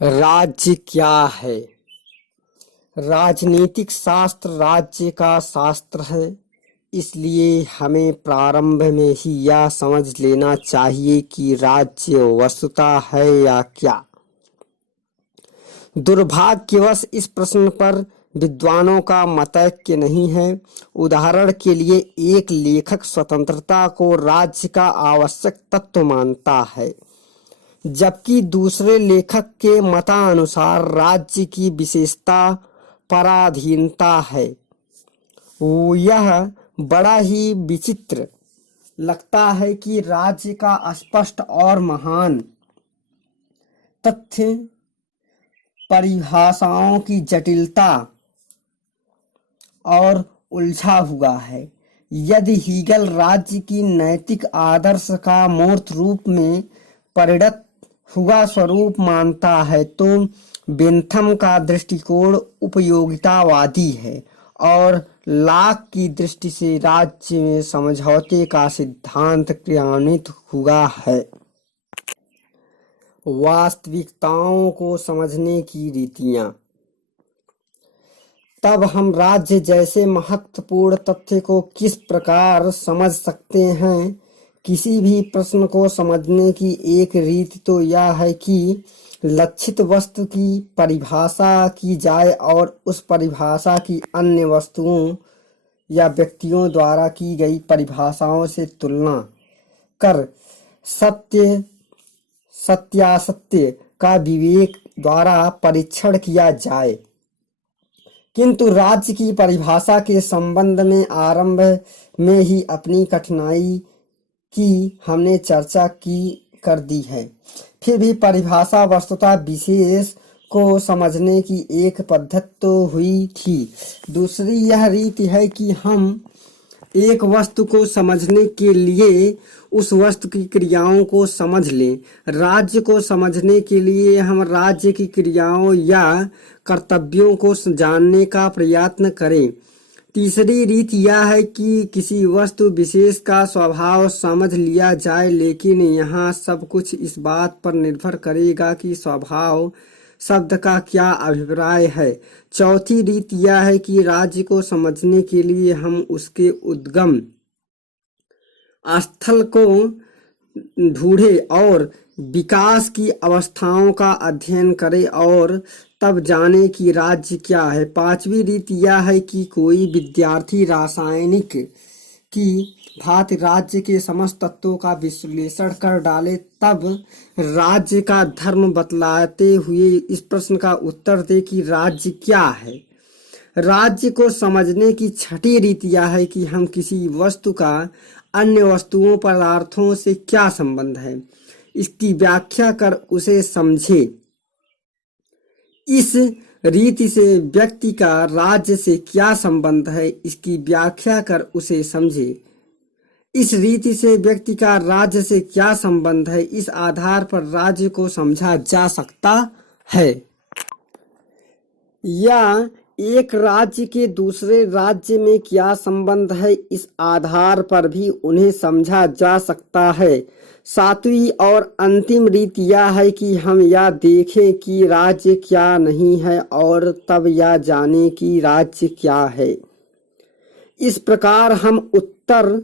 राज्य क्या है? राजनीतिक शास्त्र राज्य का शास्त्र है। इसलिए हमें प्रारंभ में ही यह समझ लेना चाहिए कि राज्य वस्तुतः है या क्या। दुर्भाग्यवश इस प्रश्न पर विद्वानों का मतैक्य नहीं है। उदाहरण के लिए एक लेखक स्वतंत्रता को राज्य का आवश्यक तत्व मानता है, जबकि दूसरे लेखक के मतानुसार राज्य की विशेषता पराधीनता है। यह बड़ा ही विचित्र लगता है कि राज्य का स्पष्ट और महान तथ्य परिभाषाओं की जटिलता और उलझा हुआ है। यदि हीगल राज्य की नैतिक आदर्श का मूर्त रूप में परिणत हुआ स्वरूप मानता है, तो बेंथम का दृष्टिकोण उपयोगितावादी है और लॉक की दृष्टि से राज्य में समझौते का सिद्धांत क्रियान्वित हुआ है। वास्तविकताओं को समझने की रीतियां। तब हम राज्य जैसे महत्वपूर्ण तथ्य को किस प्रकार समझ सकते हैं? किसी भी प्रश्न को समझने की एक रीति तो यह है कि लक्षित वस्तु की परिभाषा की जाए और उस परिभाषा की अन्य वस्तुओं या व्यक्तियों द्वारा की गई परिभाषाओं से तुलना कर सत्यासत्य का विवेक द्वारा परीक्षण किया जाए। किंतु राज्य की परिभाषा के संबंध में आरंभ में ही अपनी कठिनाई की हमने चर्चा कर दी है। फिर भी परिभाषा वस्तुतः विशेष को समझने की एक पद्धति तो हुई थी। दूसरी यह रीति है कि हम एक वस्तु को समझने के लिए उस वस्तु की क्रियाओं को समझ लें। राज्य को समझने के लिए हम राज्य की क्रियाओं या कर्तव्यों को जानने का प्रयत्न करें। तीसरी रीति यह है कि किसी वस्तु विशेष का स्वभाव समझ लिया जाए, लेकिन यहाँ सब कुछ इस बात पर निर्भर करेगा कि स्वभाव शब्द का क्या अभिप्राय है। चौथी रीति यह है कि राज्य को समझने के लिए हम उसके उद्गम स्थल को ढूंढें और विकास की अवस्थाओं का अध्ययन करें और तब जाने कि राज्य क्या है। पांचवी रीति यह है कि कोई विद्यार्थी रासायनिक की भांति राज्य के समस्त तत्वों का विश्लेषण कर डाले, तब राज्य का धर्म बतलाते हुए इस प्रश्न का उत्तर दे कि राज्य क्या है। राज्य को समझने की छठी रीति यह है कि हम किसी वस्तु का अन्य वस्तुओं पदार्थों से क्या संबंध है, इसकी व्याख्या कर उसे समझे। इस रीति से व्यक्ति का राज्य से क्या संबंध है, इसकी व्याख्या कर उसे समझे। इस रीति से व्यक्ति का राज्य से क्या संबंध है, इस आधार पर राज्य को समझा जा सकता है। या एक राज्य के दूसरे राज्य में क्या संबंध है, इस आधार पर भी उन्हें समझा जा सकता है। सातवीं और अंतिम रीति यह है कि हम यह देखें कि राज्य क्या नहीं है और तब यह जाने कि राज्य क्या है। इस प्रकार हम उत्तर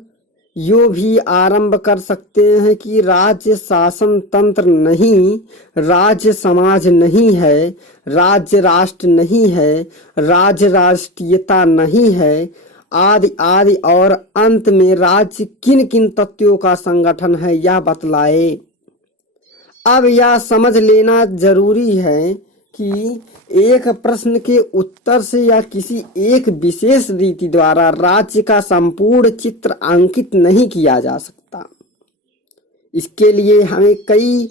यो भी आरंभ कर सकते हैं कि राज्य शासन तंत्र नहीं, राज्य समाज नहीं है, राज्य राष्ट्र नहीं है, राज्य राष्ट्रीयता नहीं है, आदि आदि, और अंत में राज्य किन किन तत्वों का संगठन है यह बतलाए। अब यह समझ लेना जरूरी है कि एक प्रश्न के उत्तर से या किसी एक विशेष रीति द्वारा राज्य का संपूर्ण चित्र अंकित नहीं किया जा सकता। इसके लिए हमें कई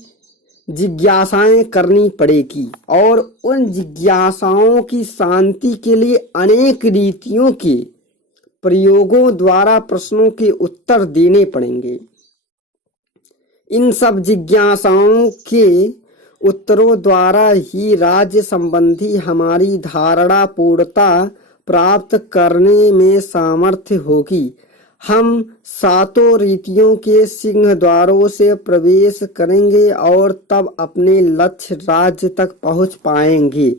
जिज्ञासाएं करनी पड़ेगी और उन जिज्ञासाओं की शांति के लिए अनेक रीतियों के प्रयोगों द्वारा प्रश्नों के उत्तर देने पड़ेंगे। इन सब जिज्ञासाओं के उत्तरों द्वारा ही राज्य संबंधी हमारी धारणा पूर्णता प्राप्त करने में सामर्थ्य होगी। हम सातों रीतियों के सिंह द्वारों से प्रवेश करेंगे और तब अपने लक्ष्य राज्य तक पहुंच पाएंगे।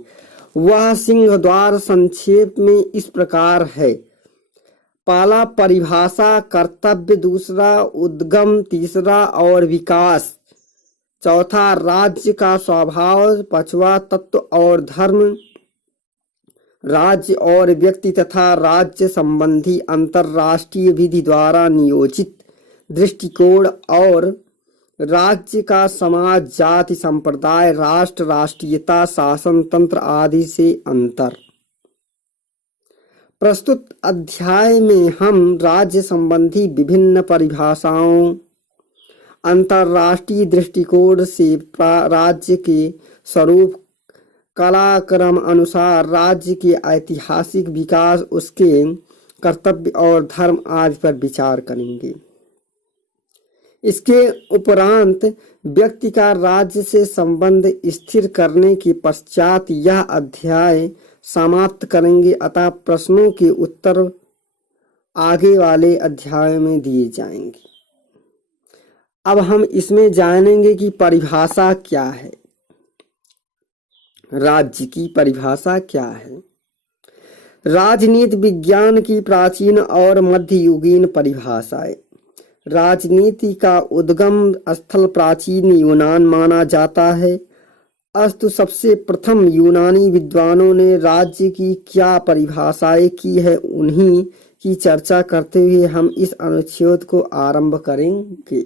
वह सिंह द्वार संक्षेप में इस प्रकार है। पहला परिभाषा, कर्तव्य, दूसरा उद्गम, तीसरा और विकास, चौथा राज्य का स्वभाव, पांचवा तत्व और धर्म, राज्य और व्यक्ति तथा राज्य संबंधी अंतरराष्ट्रीय विधि द्वारा नियोजित दृष्टिकोण, और राज्य का समाज, जाति, संप्रदाय, राष्ट्र, राष्ट्रीयता, शासन तंत्र आदि से अंतर। प्रस्तुत अध्याय में हम राज्य संबंधी विभिन्न परिभाषाओं, अंतरराष्ट्रीय दृष्टिकोण से राज्य के स्वरूप, कालक्रम अनुसार राज्य के ऐतिहासिक विकास, उसके कर्तव्य और धर्म आदि पर विचार करेंगे। इसके उपरांत व्यक्ति का राज्य से संबंध स्थिर करने के पश्चात यह अध्याय समाप्त करेंगे। अतः प्रश्नों के उत्तर आगे वाले अध्याय में दिए जाएंगे। अब हम इसमें जानेंगे कि परिभाषा क्या है, राज्य की परिभाषा क्या है। राजनीति विज्ञान की प्राचीन और मध्ययुगीन परिभाषाएं। राजनीति का उद्गम स्थल प्राचीन यूनान माना जाता है। अस्तु सबसे प्रथम यूनानी विद्वानों ने राज्य की क्या परिभाषाएं की है, उन्हीं की चर्चा करते हुए हम इस अनुच्छेद को आरंभ करेंगे।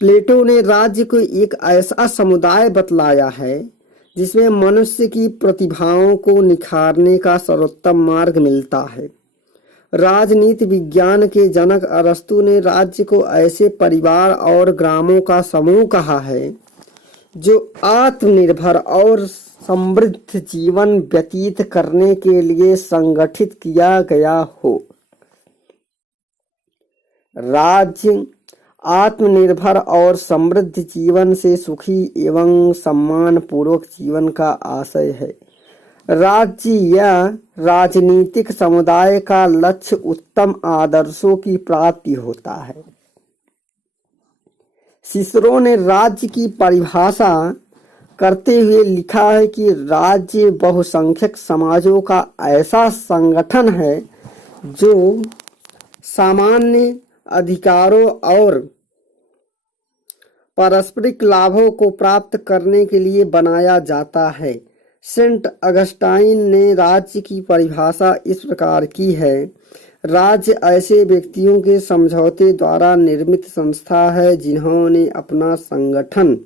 प्लेटो ने राज्य को एक ऐसा समुदाय बतलाया है जिसमें मनुष्य की प्रतिभाओं को निखारने का सर्वोत्तम मार्ग मिलता है। राजनीति विज्ञान के जनक अरस्तु ने राज्य को ऐसे परिवार और ग्रामों का समूह कहा है जो आत्मनिर्भर और समृद्ध जीवन व्यतीत करने के लिए संगठित किया गया हो। राज्य आत्मनिर्भर और समृद्ध जीवन से सुखी एवं सम्मान पूर्वक जीवन का आशय है। राज्य या राजनीतिक समुदाय का लक्ष्य उत्तम आदर्शों की प्राप्ति होता है। सिसरो ने राज्य की परिभाषा करते हुए लिखा है कि राज्य बहुसंख्यक समाजों का ऐसा संगठन है जो सामान्य अधिकारों और पारस्परिक लाभों को प्राप्त करने के लिए बनाया जाता है। सेंट अगस्टाइन ने राज्य की परिभाषा इस प्रकार की है। राज्य ऐसे व्यक्तियों के समझौते द्वारा निर्मित संस्था है जिन्होंने अपना संगठन,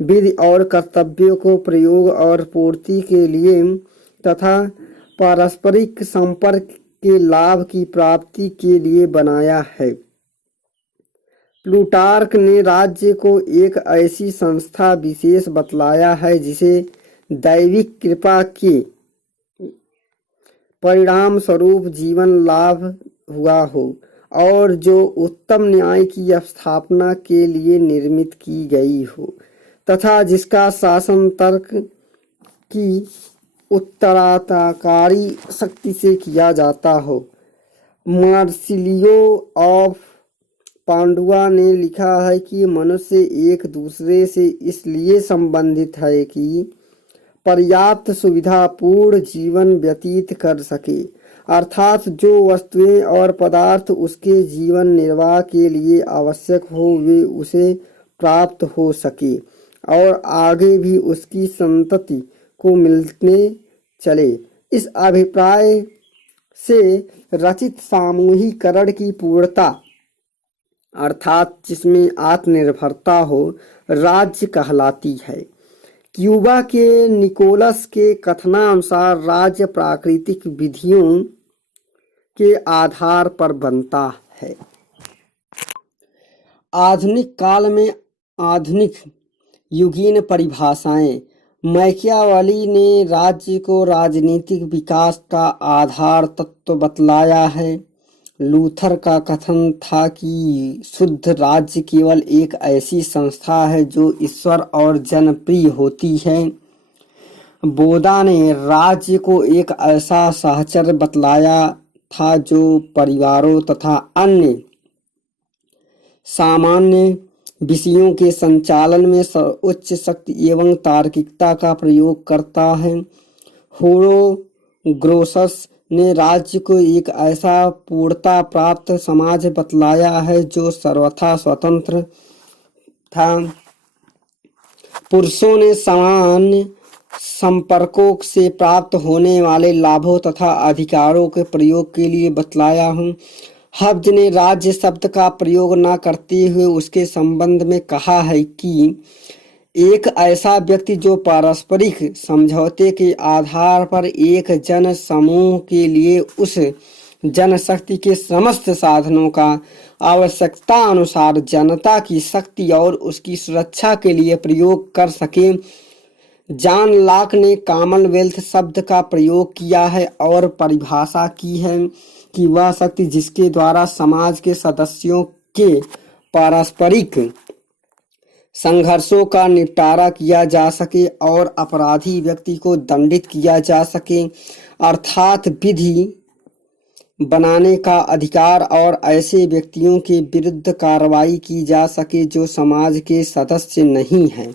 विधि और कर्तव्यों को प्रयोग और पूर्ति के लिए तथा पारस्परिक संपर्क के लाभ की प्राप्ति के लिए बनाया है। प्लूटार्क ने राज्य को एक ऐसी संस्था विशेष बतलाया है जिसे दैविक कृपा के परिणाम स्वरूप जीवन लाभ हुआ हो और जो उत्तम न्याय की स्थापना के लिए निर्मित की गई हो तथा जिसका शासन तर्क की उत्तराधिकारी शक्ति से किया जाता हो। मार्सिलियो ऑफ पांडुआ ने लिखा है कि मनुष्य एक दूसरे से इसलिए संबंधित है कि पर्याप्त सुविधापूर्ण जीवन व्यतीत कर सके, अर्थात जो वस्तुएं और पदार्थ उसके जीवन निर्वाह के लिए आवश्यक हो वे उसे प्राप्त हो सके और आगे भी उसकी संतति को मिलने चले। इस अभिप्राय से रचित सामूहिकरण की पूर्णता अर्थात जिसमें आत्मनिर्भरता हो राज्य कहलाती है। क्यूबा के निकोलस के कथनानुसार राज्य प्राकृतिक विधियों के आधार पर बनता है। आधुनिक काल में आधुनिक युगीन परिभाषाएं। मैकियावेली ने राज्य को राजनीतिक विकास का आधार तत्व बतलाया है। लूथर का कथन था कि शुद्ध राज्य केवल एक ऐसी संस्था है जो ईश्वर और जनप्रिय होती है। बोधा ने राज्य को एक ऐसा सहचर बतलाया व्यवस्था जो परिवारों तथा अन्य सामान्य विषयों के संचालन में उच्च शक्ति एवं तार्किकता का प्रयोग करता है। होरोग्रोसस ने राज्य को एक ऐसा पूर्णता प्राप्त समाज बतलाया है जो सर्वथा स्वतंत्र था। पुरुषों ने सामान्य संपर्कों से प्राप्त होने वाले लाभों तथा अधिकारों के प्रयोग के लिए बतलाया हूँ। हब्ज ने राज्य शब्द का प्रयोग न करते हुए उसके संबंध में कहा है कि एक ऐसा व्यक्ति जो पारस्परिक समझौते के आधार पर एक जन समूह के लिए उस जनशक्ति के समस्त साधनों का आवश्यकता अनुसार जनता की शक्ति और उसकी सुरक्षा के लिए प्रयोग कर सके। जॉन लॉक ने कॉमनवेल्थ शब्द का प्रयोग किया है और परिभाषा की है कि वह शक्ति जिसके द्वारा समाज के सदस्यों के पारस्परिक संघर्षों का निपटारा किया जा सके और अपराधी व्यक्ति को दंडित किया जा सके, अर्थात विधि बनाने का अधिकार और ऐसे व्यक्तियों के विरुद्ध कार्रवाई की जा सके जो समाज के सदस्य नहीं हैं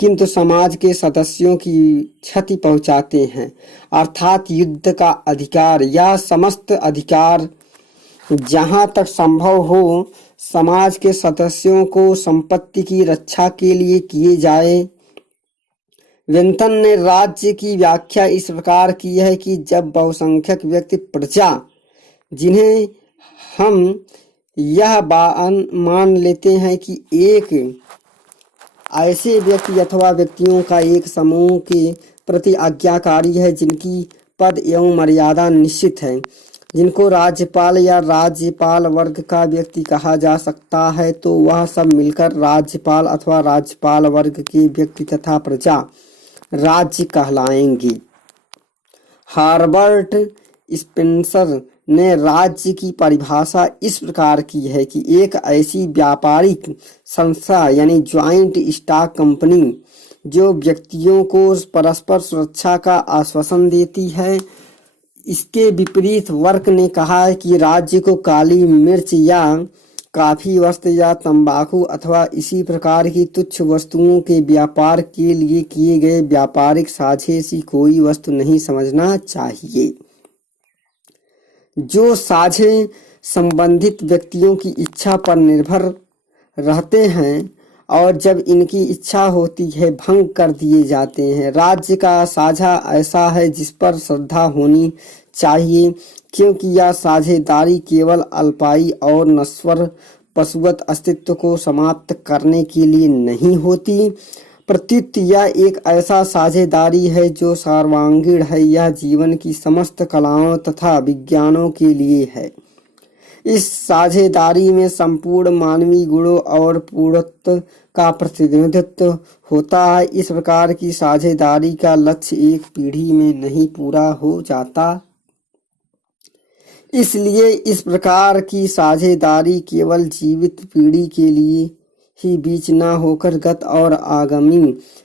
किंतु समाज के सदस्यों की क्षति पहुंचाते हैं, अर्थात युद्ध का अधिकार या समस्त अधिकार जहां तक संभव हो समाज के सदस्यों को संपत्ति की रक्षा के लिए किए जाए। विंटन ने राज्य की व्याख्या इस प्रकार की है कि जब बहुसंख्यक व्यक्ति प्रजा जिन्हें हम यह मान लेते हैं कि एक ऐसे व्यक्ति अथवा व्यक्तियों का एक समूह के प्रति आज्ञाकारी है जिनकी पद एवं मर्यादा निश्चित है, जिनको राज्यपाल या राज्यपाल वर्ग का व्यक्ति कहा जा सकता है, तो वह सब मिलकर राज्यपाल अथवा राज्यपाल वर्ग के व्यक्ति तथा प्रजा राज्य कहलाएंगे। हार्बर्ट स्पेंसर ने राज्य की परिभाषा इस प्रकार की है कि एक ऐसी व्यापारिक संस्था यानी ज्वाइंट स्टॉक कंपनी जो व्यक्तियों को परस्पर सुरक्षा का आश्वासन देती है। इसके विपरीत वर्क ने कहा है कि राज्य को काली मिर्च या काफी वस्तु या तंबाकू अथवा इसी प्रकार की तुच्छ वस्तुओं के व्यापार के लिए किए गए व्यापारिक साझे सी कोई वस्तु नहीं समझना चाहिए। जो साझे संबंधित व्यक्तियों की इच्छा पर निर्भर रहते हैं और जब इनकी इच्छा होती है भंग कर दिए जाते हैं। राज्य का साझा ऐसा है जिस पर श्रद्धा होनी चाहिए, क्योंकि यह साझेदारी केवल अल्पाई और नश्वर पशुवत अस्तित्व को समाप्त करने के लिए नहीं होती, प्रत्युत यह एक ऐसा साझेदारी है जो सर्वांगीण है। यह जीवन की समस्त कलाओं तथा विज्ञानों के लिए है। इस साझेदारी में संपूर्ण मानवीय गुणों और पूर्णत्व का प्रतिनिधित्व होता है। इस प्रकार की साझेदारी का लक्ष्य एक पीढ़ी में नहीं पूरा हो जाता, इसलिए इस प्रकार की साझेदारी केवल जीवित पीढ़ी के लिए ही बीच न होकर गत और आगामी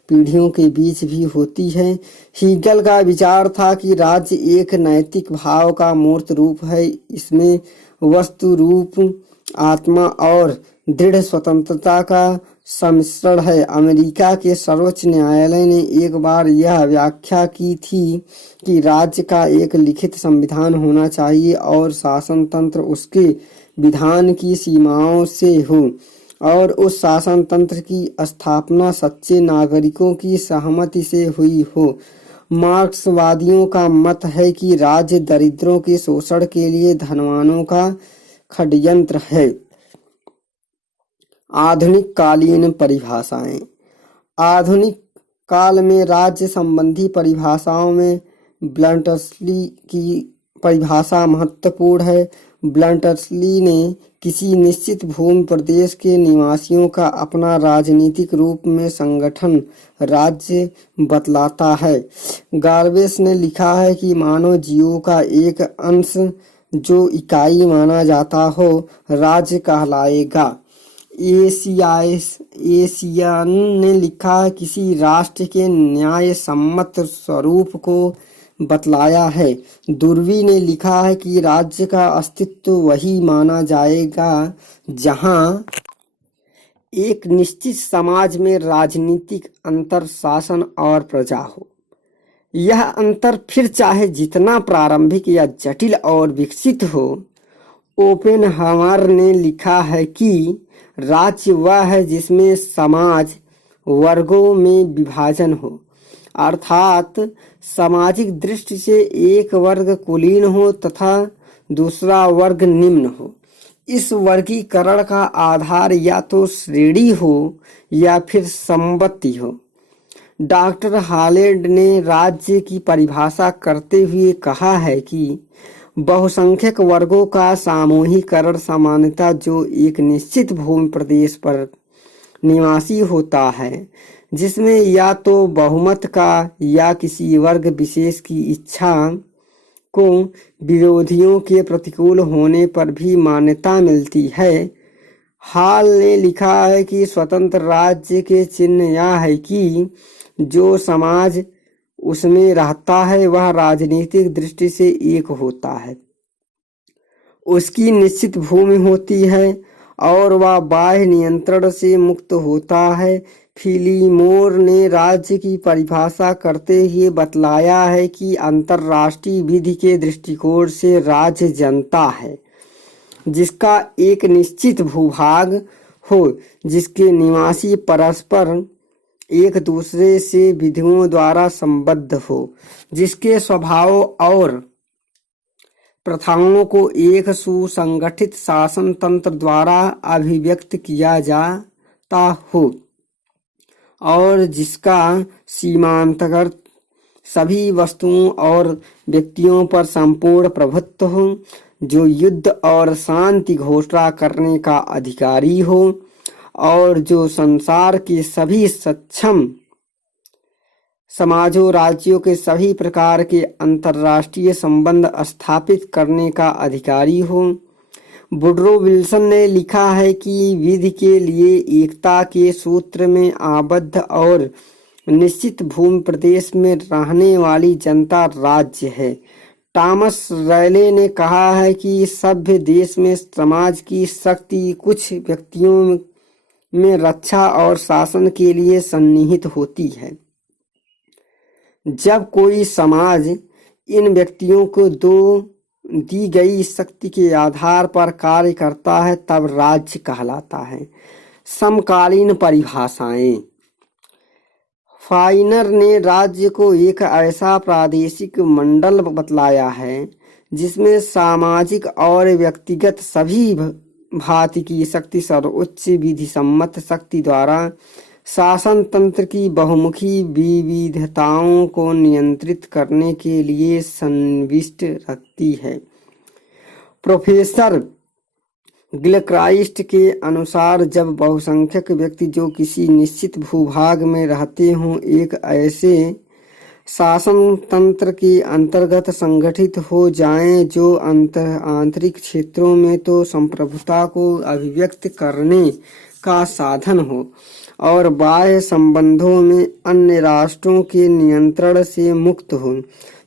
पीढ़ियों के बीच भी होती है। हीगल का विचार था कि राज्य एक नैतिक भाव का मूर्त रूप है। इसमें वस्तु रूप आत्मा और दृढ़ स्वतंत्रता का सम्मिश्रण है। अमेरिका के सर्वोच्च न्यायालय ने एक बार यह व्याख्या की थी कि राज्य का एक लिखित संविधान होना चाहिए और शासन तंत्र उसके विधान की सीमाओं से हो और उस शासन तंत्र की स्थापना सच्चे नागरिकों की सहमति से हुई हो। मार्क्सवादियों का मत है कि राज्य दरिद्रों के शोषण के लिए धनवानों का षड्यंत्र है। आधुनिक कालीन परिभाषाएं। आधुनिक काल में राज्य संबंधी परिभाषाओं में ब्लंटसली की परिभाषा महत्वपूर्ण है। ब्लंटसली ने किसी निश्चित भूमि प्रदेश के निवासियों का अपना राजनीतिक रूप में संगठन राज्य बतलाता है। गार्वेस ने लिखा है कि मानव जीवों का एक अंश जो इकाई माना जाता हो राज्य कहलाएगा। एशियन ने लिखा है किसी राष्ट्र के न्याय सम्मत स्वरूप को बतलाया है। दुर्वी ने लिखा है कि राज्य का अस्तित्व वही माना जाएगा जहाँ एक निश्चित समाज में राजनीतिक अंतर शासन और प्रजा हो। यह अंतर फिर चाहे जितना प्रारंभिक या जटिल और विकसित हो। ओपेनहाइमर ने लिखा है कि राज्य वह है जिसमें समाज वर्गों में विभाजन हो, अर्थात सामाजिक दृष्टि से एक वर्ग कुलीन हो तथा दूसरा वर्ग निम्न हो। इस वर्गीकरण का आधार या तो श्रेणी हो या फिर संपत्ति हो। डॉक्टर हॉलैंड ने राज्य की परिभाषा करते हुए कहा है कि बहुसंख्यक वर्गों का सामूहिकरण सामान्यतः जो एक निश्चित भूमि प्रदेश पर निवासी होता है, जिसमें या तो बहुमत का या किसी वर्ग विशेष की इच्छा को विरोधियों के प्रतिकूल होने पर भी मान्यता मिलती है। हॉल ने लिखा है कि स्वतंत्र राज्य के चिन्ह यह है कि जो समाज उसमें रहता है वह राजनीतिक दृष्टि से एक होता है, उसकी निश्चित भूमि होती है और वह बाह्य नियंत्रण से मुक्त होता है। फिलीमोर ने राज्य की परिभाषा करते हुए बतलाया है कि अंतर्राष्ट्रीय विधि के दृष्टिकोण से राज्य जनता है जिसका एक निश्चित भूभाग हो, जिसके निवासी परस्पर एक दूसरे से विधियों द्वारा संबद्ध हो, जिसके स्वभाव और प्रथाओं को एक सुसंगठित शासन तंत्र द्वारा अभिव्यक्त किया जाता हो और जिसका सीमांतर्गत सभी वस्तुओं और व्यक्तियों पर संपूर्ण प्रभुत्व हो, जो युद्ध और शांति घोषणा करने का अधिकारी हो और जो संसार के सभी सक्षम समाजों राज्यों के सभी प्रकार के अंतर्राष्ट्रीय संबंध स्थापित करने का अधिकारी हो। वुडरो विल्सन ने लिखा है कि विधि के लिए एकता के सूत्र में आबद्ध और निश्चित भूमि प्रदेश में रहने वाली जनता राज्य है। टॉमस रैले ने कहा है कि सभ्य देश में समाज की शक्ति कुछ व्यक्तियों में रक्षा और शासन के लिए सन्निहित होती है। जब कोई समाज इन व्यक्तियों को दी गई शक्ति के आधार पर कार्य करता है तब राज्य कहलाता है। समकालीन परिभाषाएं। फाइनर ने राज्य को एक ऐसा प्रादेशिक मंडल बतलाया है जिसमें सामाजिक और व्यक्तिगत सभी भांति की शक्ति सर्वोच्च विधि सम्मत शक्ति द्वारा शासन तंत्र की बहुमुखी विविधताओं को नियंत्रित करने के लिए संविष्ट रखती है। प्रोफेसर गिलक्राइस्ट के अनुसार जब बहुसंख्यक व्यक्ति जो किसी निश्चित भूभाग में रहते हों एक ऐसे शासन तंत्र के अंतर्गत संगठित हो जाएं जो आंतरिक क्षेत्रों में तो संप्रभुता को अभिव्यक्त करने का साधन हो और बाह्य संबंधों में अन्य राष्ट्रों के नियंत्रण से मुक्त हो,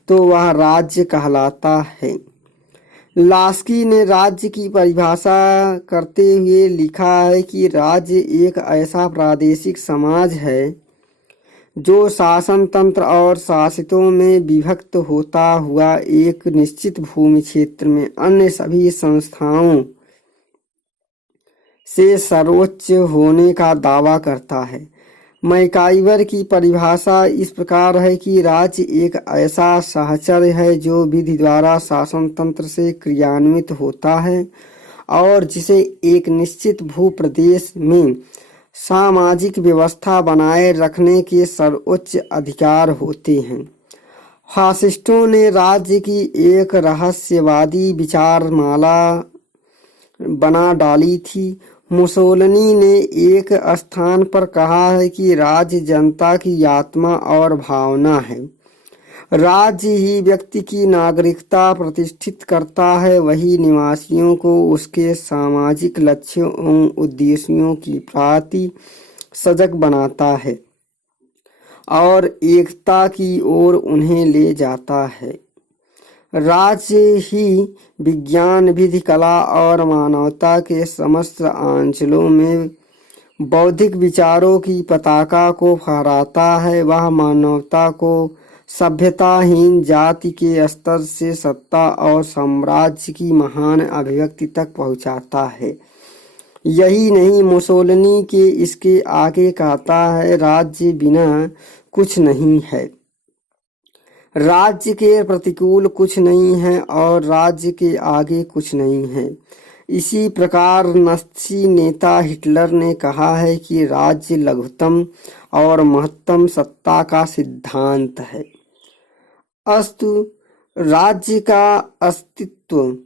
तो वह राज्य कहलाता है। लास्की ने राज्य की परिभाषा करते हुए लिखा है कि राज्य एक ऐसा प्रादेशिक समाज है जो शासन तंत्र और शासितों में विभक्त होता हुआ एक निश्चित भूमि क्षेत्र में अन्य सभी संस्थाओं से सर्वोच्च होने का दावा करता है। मैकाइवर की परिभाषा इस प्रकार है कि राज्य एक ऐसा सहचर्य है जो विधि द्वारा शासन तंत्र से क्रियान्वित होता है और जिसे एक निश्चित भूप्रदेश में सामाजिक व्यवस्था बनाए रखने के सर्वोच्च अधिकार होते हैं। फासिस्टों ने राज्य की एक रहस्यवादी विचारमाला बना डाली थी। मुसोलिनी ने एक स्थान पर कहा है कि राज्य जनता की आत्मा और भावना है। राज्य ही व्यक्ति की नागरिकता प्रतिष्ठित करता है, वही निवासियों को उसके सामाजिक लक्ष्यों एवं उद्देश्यों की प्रति सजग बनाता है और एकता की ओर उन्हें ले जाता है। राज्य ही विज्ञान, विधि, कला और मानवता के समस्त अंचलों में बौद्धिक विचारों की पताका को फहराता है। वह मानवता को सभ्यताहीन जाति के स्तर से सत्ता और साम्राज्य की महान अभिव्यक्ति तक पहुंचाता है। यही नहीं, मुसोलिनी के इसके आगे कहता है, राज्य बिना कुछ नहीं है, राज्य के प्रतिकूल कुछ नहीं है और राज्य के आगे कुछ नहीं है। इसी प्रकार नात्सी नेता हिटलर ने कहा है कि राज्य लघुतम और महत्तम सत्ता का सिद्धांत है। अस्तु, राज्य का अस्तित्व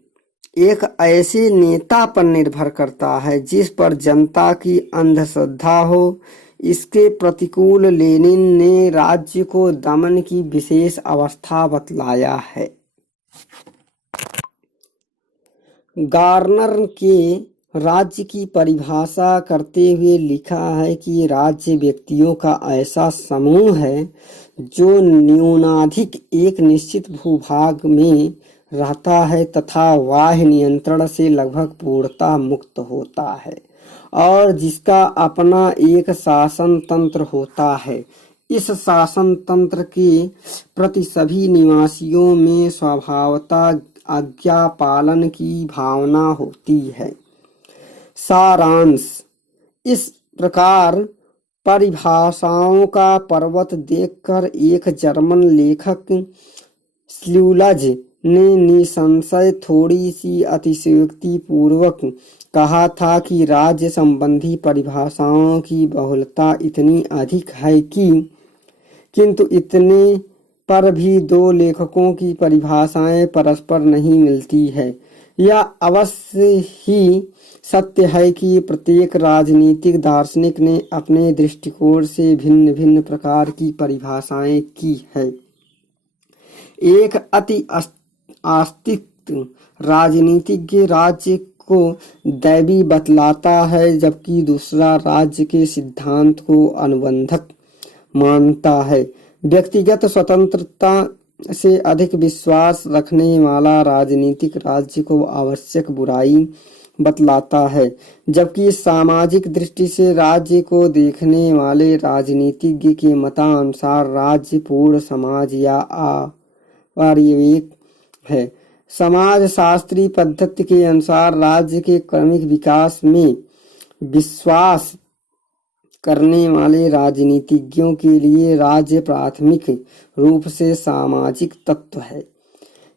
एक ऐसे नेता पर निर्भर करता है जिस पर जनता की अंधश्रद्धा हो। इसके प्रतिकूल लेनिन ने राज्य को दमन की विशेष अवस्था बतलाया है। गार्नर के राज्य की परिभाषा करते हुए लिखा है कि राज्य व्यक्तियों का ऐसा समूह है जो न्यूनाधिक एक निश्चित भूभाग में रहता है तथा बाह्य नियंत्रण से लगभग पूर्णतः मुक्त होता है और जिसका अपना एक शासन तंत्र होता है। इस शासन तंत्र के प्रति सभी निवासियों में स्वभावतः आज्ञा पालन की भावना होती है। सारांश: इस प्रकार परिभाषाओं का पर्वत देखकर एक जर्मन लेखक स्ल्यूलज ने निसंशय थोड़ी सी अतिशयोक्ति पूर्वक कहा था कि राज्य संबंधी परिभाषाओं की बहुलता इतनी अधिक है कि किंतु इतने पर भी दो लेखकों की परिभाषाएं परस्पर नहीं मिलती है। यह अवश्य ही सत्य है कि प्रत्येक राजनीतिक दार्शनिक ने अपने दृष्टिकोण से भिन्न भिन्न प्रकार की परिभाषाएं की है। एक अति आस्तिक राजनीतिज्ञ राज्य को दैवी बतलाता है, जबकि दूसरा राज्य के सिद्धांत को अनुबंधक मानता है। व्यक्तिगत स्वतंत्रता से अधिक विश्वास रखने वाला राजनीतिक राज्य को आवश्यक बुराई बतलाता है, जबकि सामाजिक दृष्टि से राज्य को देखने वाले राजनीतिज्ञ के मतानुसार राज्य पूर्ण समाज या अपर्यवेक है। समाज शास्त्री पद्धति के अनुसार राज्य के क्रमिक विकास में विश्वास करने वाले राजनीतिज्ञों के लिए राज्य प्राथमिक रूप से सामाजिक तत्व है,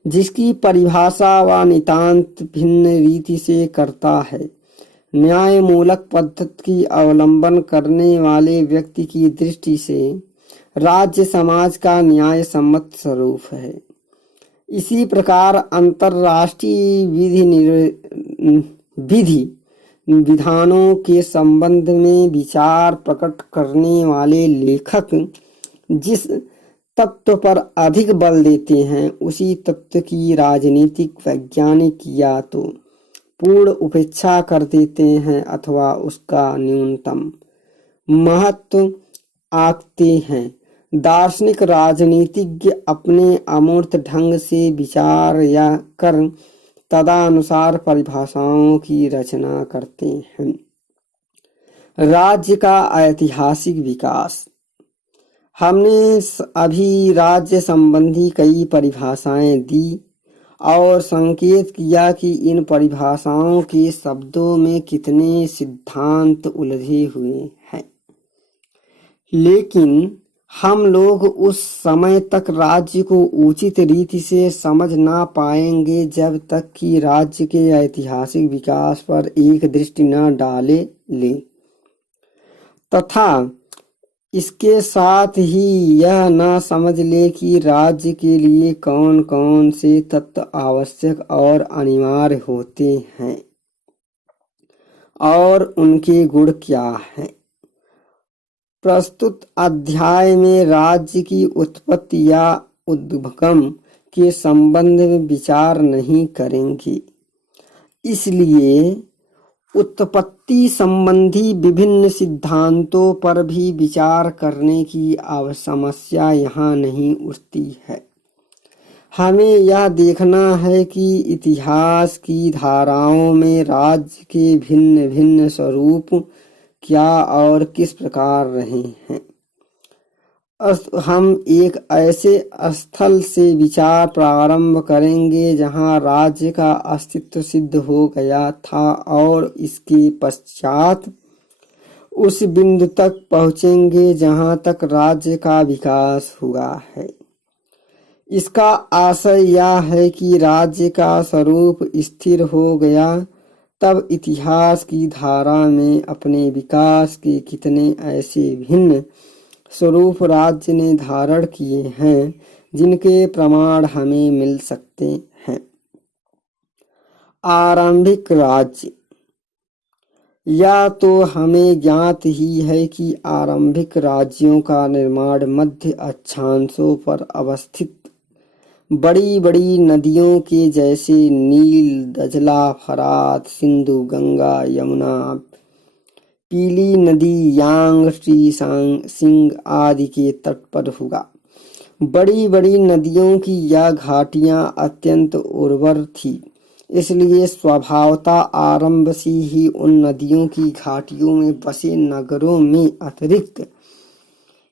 जिसकी परिभाषा वह नितांत भिन्न रीति से करता है। न्यायमूलक पद्धति की अवलंबन करने वाले व्यक्ति की दृष्टि से राज्य समाज का न्याय सम्मत स्वरूप है। इसी प्रकार अंतरराष्ट्रीय विधानों के संबंध में विचार प्रकट करने वाले लेखक जिस तत्व पर अधिक बल देते हैं, उसी तत्व की राजनीतिक वैज्ञानिक या तो पूर्ण उपेक्षा कर देते हैं अथवा उसका न्यूनतम महत्व आंकते हैं। दार्शनिक राजनीतिज्ञ अपने अमूर्त ढंग से विचार या कर तदनुसार परिभाषाओं की रचना करते हैं। राज्य का ऐतिहासिक विकास। हमने अभी राज्य संबंधी कई परिभाषाएं दी और संकेत किया कि इन परिभाषाओं के शब्दों में कितने सिद्धांत उलझे हुए हैं, लेकिन हम लोग उस समय तक राज्य को उचित रीति से समझ ना पाएंगे जब तक कि राज्य के ऐतिहासिक विकास पर एक दृष्टि न डाले ले, तथा इसके साथ ही यह न समझ ले कि राज्य के लिए कौन कौन से तत्व आवश्यक और अनिवार्य होते हैं और उनके गुण क्या हैं। प्रस्तुत अध्याय में राज्य की उत्पत्ति या उद्गम के संबंध में विचार नहीं करेंगे, इसलिए उत्पत्ति संबंधी विभिन्न सिद्धांतों पर भी विचार करने की समस्या यहाँ नहीं उठती है। हमें यह देखना है कि इतिहास की धाराओं में राज्य के भिन्न भिन्न स्वरूप क्या और किस प्रकार रहे हैं। हम एक ऐसे स्थल से विचार प्रारंभ करेंगे जहाँ राज्य का अस्तित्व सिद्ध हो गया था और इसके पश्चात उस बिंदु तक पहुँचेंगे जहाँ तक राज्य का विकास हुआ है। इसका आशय यह है कि राज्य का स्वरूप स्थिर हो गया, तब इतिहास की धारा में अपने विकास के कितने ऐसे भिन्न स्वरूप राज्य ने धारण किए हैं जिनके प्रमाण हमें मिल सकते हैं। आरंभिक राज्य। या तो हमें ज्ञात ही है कि आरंभिक राज्यों का निर्माण मध्य अक्षांशों पर अवस्थित बड़ी बड़ी नदियों के जैसे नील, दजला, फरात, सिंधु, गंगा, यमुना, पीली नदी, यांग, सिंह आदि के तट पर हुआ। बड़ी बड़ी नदियों की यह घाटियां अत्यंत उर्वर थी, इसलिए स्वभावतः आरंभ से ही उन नदियों की घाटियों में बसे नगरों में अतिरिक्त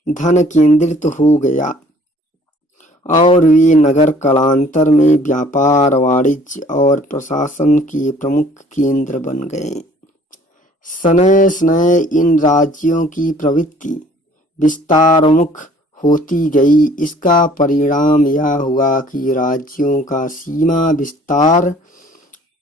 धन केंद्रित हो गया और वे नगर कालांतर में व्यापार, वाणिज्य और प्रशासन के प्रमुख केंद्र बन गए। शनैः शनैः इन राज्यों की प्रवृत्ति विस्तारोन्मुख होती गई। इसका परिणाम यह हुआ कि राज्यों का सीमा विस्तार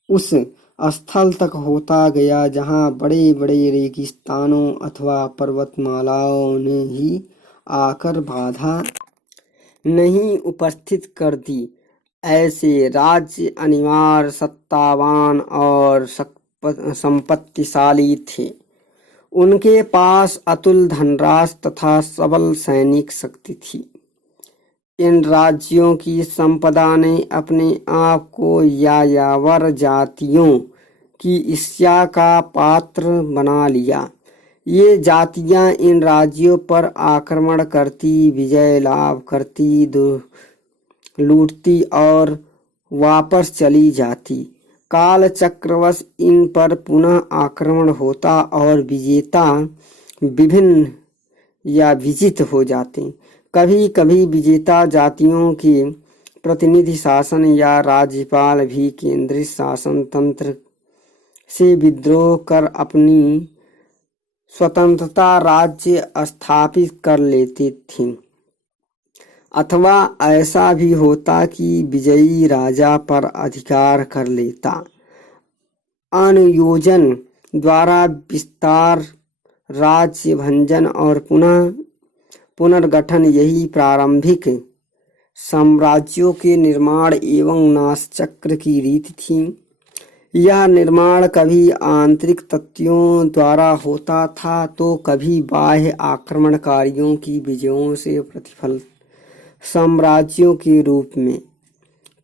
उस स्थल तक होता गया जहाँ बड़े बड़े रेगिस्तानों अथवा पर्वतमालाओं ने ही आकर बाधा नहीं उपस्थित कर दी। ऐसे राज्य अनिवार्य, सत्तावान और संपत्तिशाली थे। उनके पास अतुल धनराशि तथा सबल सैनिक शक्ति थी। इन राज्यों की संपदा ने अपने आप को यायावर जातियों की ईर्ष्या का पात्र बना लिया। ये जातियां इन राज्यों पर आक्रमण करती, विजय लाभ करती, लूटती और वापस चली जाती। काल चक्रवश इन पर पुनः आक्रमण होता और विजेता विभिन्न या विजित हो जाते। कभी कभी विजेता जातियों के प्रतिनिधि शासन या राज्यपाल भी केंद्रीय शासन तंत्र से विद्रोह कर अपनी स्वतंत्रता राज्य स्थापित कर लेती थीं। अथवा ऐसा भी होता कि विजयी राजा पर अधिकार कर लेता। अनुयोजन द्वारा विस्तार, राज्य भंजन और पुनर्गठन यही प्रारंभिक साम्राज्यों के निर्माण एवं नाश चक्र की रीति थी। यह निर्माण कभी आंतरिक तत्वों द्वारा होता था तो कभी बाह्य आक्रमणकारियों की विजयों से प्रतिफल साम्राज्यों के रूप में।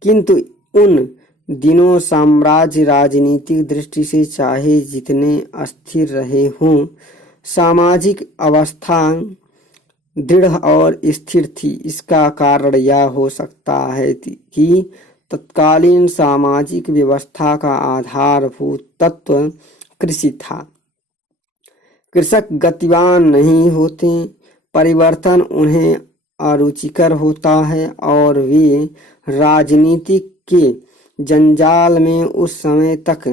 किंतु उन दिनों साम्राज्य राजनीतिक दृष्टि से चाहे जितने अस्थिर रहे हों, सामाजिक अवस्था दृढ़ और स्थिर थी। इसका कारण यह हो सकता है कि तत्कालीन सामाजिक व्यवस्था का आधारभूत तत्व कृषि था। कृषक गतिवान नहीं होते, परिवर्तन उन्हें अरुचिकर होता है और वे राजनीतिक के जंजाल में उस समय तक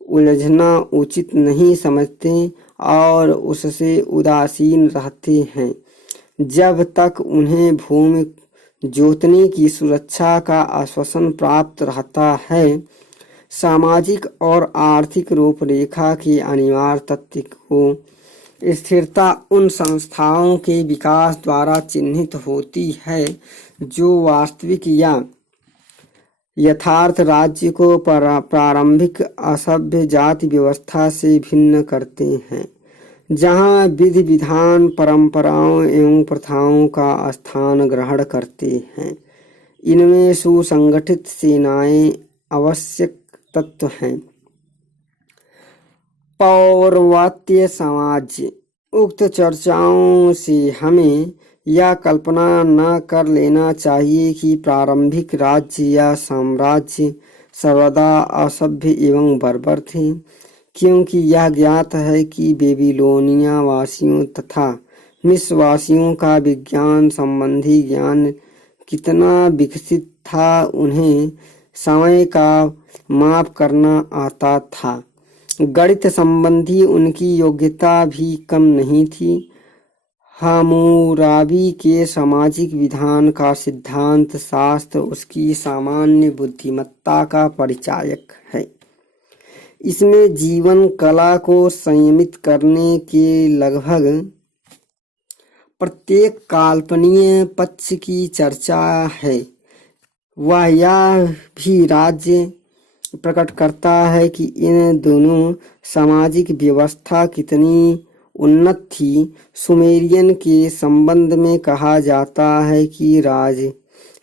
उलझना उचित नहीं समझते और उससे उदासीन रहते हैं जब तक उन्हें भूमि जोतने की सुरक्षा का आश्वासन प्राप्त रहता है। सामाजिक और आर्थिक रूपरेखा के अनिवार्य तत्व को स्थिरता उन संस्थाओं के विकास द्वारा चिन्हित होती है जो वास्तविक या यथार्थ राज्य को प्रारंभिक असभ्य जाति व्यवस्था से भिन्न करते हैं, जहाँ विधि विधान परंपराओं एवं प्रथाओं का स्थान ग्रहण करते हैं। इनमें सुसंगठित सेनाएं आवश्यक तत्व हैं। पौर्वात्य समाज। उक्त चर्चाओं से हमें यह कल्पना न कर लेना चाहिए कि प्रारंभिक राज्य या साम्राज्य सर्वदा असभ्य एवं बर्बर थे, क्योंकि यह ज्ञात है कि बेबीलोनिया वासियों तथा मिस्र वासियों का विज्ञान संबंधी ज्ञान कितना विकसित था। उन्हें समय का माप करना आता था। गणित संबंधी उनकी योग्यता भी कम नहीं थी। हम्मुराबी के सामाजिक विधान का सिद्धांत शास्त्र उसकी सामान्य बुद्धिमत्ता का परिचायक है। इसमें जीवन कला को संयमित करने के लगभग प्रत्येक काल्पनीय पक्ष की चर्चा है। वह यह भी राज्य प्रकट करता है कि इन दोनों सामाजिक व्यवस्था कितनी उन्नत थी। सुमेरियन के संबंध में कहा जाता है कि राज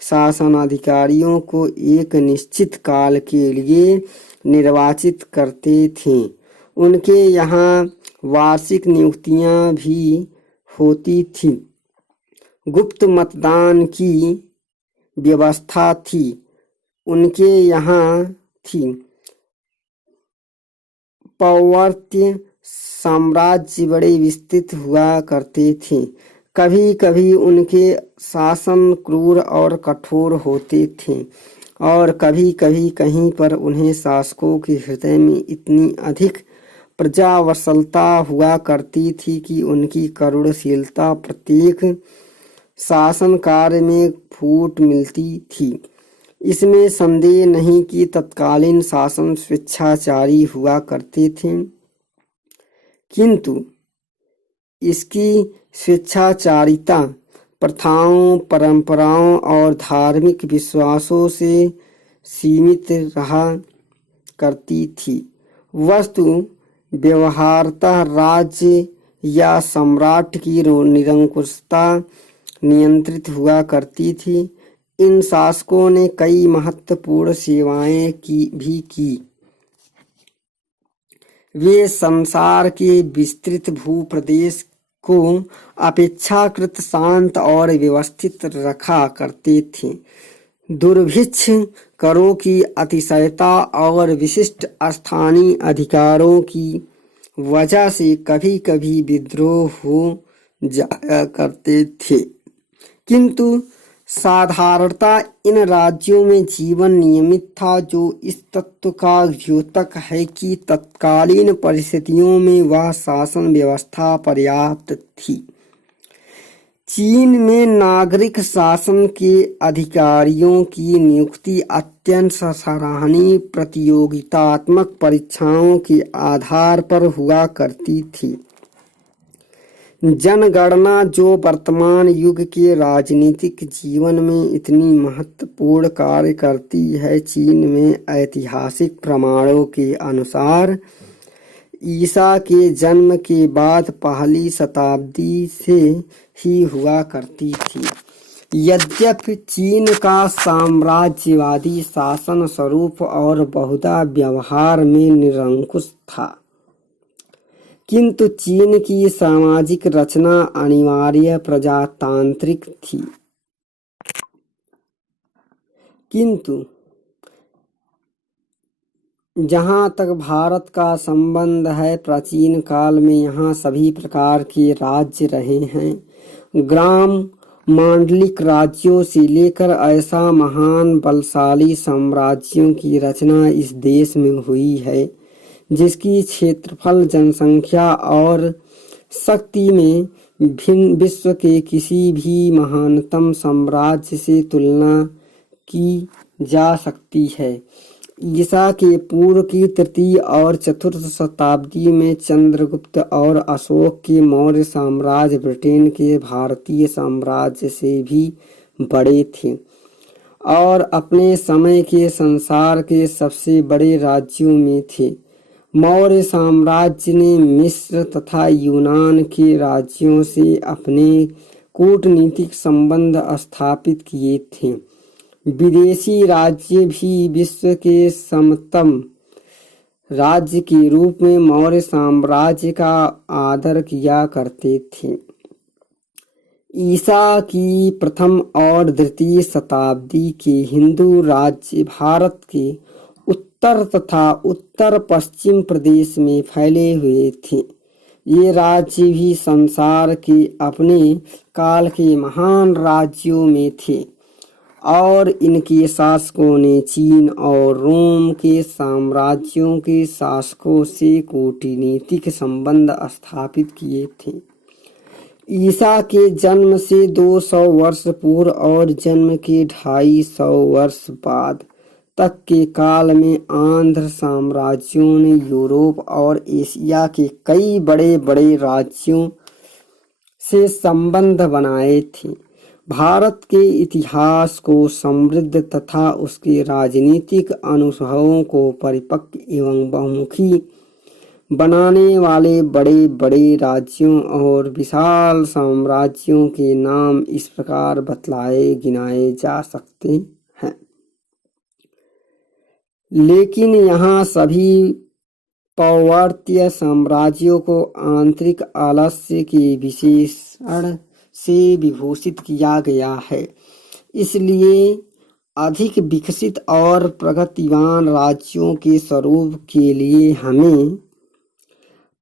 शासन अधिकारियों को एक निश्चित काल के लिए निर्वाचित करते थे। उनके यहाँ वार्षिक नियुक्तियां भी होती थी। गुप्त मतदान की व्यवस्था थी, उनके यहाँ थी। पौर्वात्य साम्राज्य बड़े विस्तृत हुआ करते थे। कभी कभी उनके शासन क्रूर और कठोर होते थे और कभी कभी कहीं पर उन्हें शासकों के हृदय में इतनी अधिक प्रजावत्सलता हुआ करती थी कि उनकी करुणशीलता प्रत्येक शासन कार्य में फूट मिलती थी। इसमें संदेह नहीं कि तत्कालीन शासन स्वेच्छाचारी हुआ करते थे, किंतु इसकी स्वेच्छाचारिता प्रथाओं, परंपराओं और धार्मिक विश्वासों से सीमित रहा करती थी। वस्तु व्यवहारतः राज्य या सम्राट की निरंकुशता नियंत्रित हुआ करती थी। इन शासकों ने कई महत्वपूर्ण सेवाएं भी की। वे संसार के विस्तृत भूप्रदेश को अपेक्षाकृत शांत और व्यवस्थित रखा करते थे। दुर्भिक्ष, करों की अतिशयता और विशिष्ट स्थानीय अधिकारों की वजह से कभी कभी विद्रोह हो जाया करते थे, किंतु साधारणतः इन राज्यों में जीवन नियमित था, जो इस तत्व का द्योतक है कि तत्कालीन परिस्थितियों में वह शासन व्यवस्था पर्याप्त थी। चीन में नागरिक शासन के अधिकारियों की नियुक्ति अत्यंत सराहनीय प्रतियोगितात्मक परीक्षाओं के आधार पर हुआ करती थी। जनगणना, जो वर्तमान युग के राजनीतिक जीवन में इतनी महत्वपूर्ण कार्य करती है, चीन में ऐतिहासिक प्रमाणों के अनुसार ईसा के जन्म के बाद पहली शताब्दी से ही हुआ करती थी। यद्यपि चीन का साम्राज्यवादी शासन स्वरूप और बहुधा व्यवहार में निरंकुश था, किंतु चीन की सामाजिक रचना अनिवार्य प्रजातांत्रिक थी। किंतु जहाँ तक भारत का संबंध है, प्राचीन काल में यहाँ सभी प्रकार के राज्य रहे हैं। ग्राम मांडलिक राज्यों से लेकर ऐसा महान बलशाली साम्राज्यों की रचना इस देश में हुई है, जिसकी क्षेत्रफल, जनसंख्या और शक्ति में भिन्न विश्व के किसी भी महानतम साम्राज्य से तुलना की जा सकती है। ईसा के पूर्व की तृतीय और चतुर्थ शताब्दी में चंद्रगुप्त और अशोक के मौर्य साम्राज्य ब्रिटेन के भारतीय साम्राज्य से भी बड़े थे और अपने समय के संसार के सबसे बड़े राज्यों में थे। मौर्य साम्राज्य ने मिस्र तथा यूनान के राज्यों से अपने कूटनीतिक संबंध स्थापित किए थे। विदेशी राज्य भी विश्व के समतम राज्य के रूप में मौर्य साम्राज्य का आदर किया करते थे। ईसा की प्रथम और द्वितीय शताब्दी के हिंदू राज्य भारत के उत्तर तथा उत्तर पश्चिम प्रदेश में फैले हुए थे। ये राज्य भी संसार के अपने काल के महान राज्यों में थे और इनके शासकों ने चीन और रोम के साम्राज्यों के शासकों से कूटनीतिक संबंध स्थापित किए थे। ईसा के जन्म से 200 वर्ष पूर्व और जन्म के 250 वर्ष बाद तक के काल में आंध्र साम्राज्यों ने यूरोप और एशिया के कई बड़े बड़े राज्यों से संबंध बनाए थे। भारत के इतिहास को समृद्ध तथा उसके राजनीतिक अनुभवों को परिपक्व एवं बहुमुखी बनाने वाले बड़े बड़े राज्यों और विशाल साम्राज्यों के नाम इस प्रकार बतलाए गिनाए जा सकते हैं। लेकिन यहाँ सभी पौवर्त्य साम्राज्यों को आंतरिक आलस्य के विशेषण से विभूषित किया गया है। इसलिए अधिक विकसित और प्रगतिवान राज्यों के स्वरूप के लिए हमें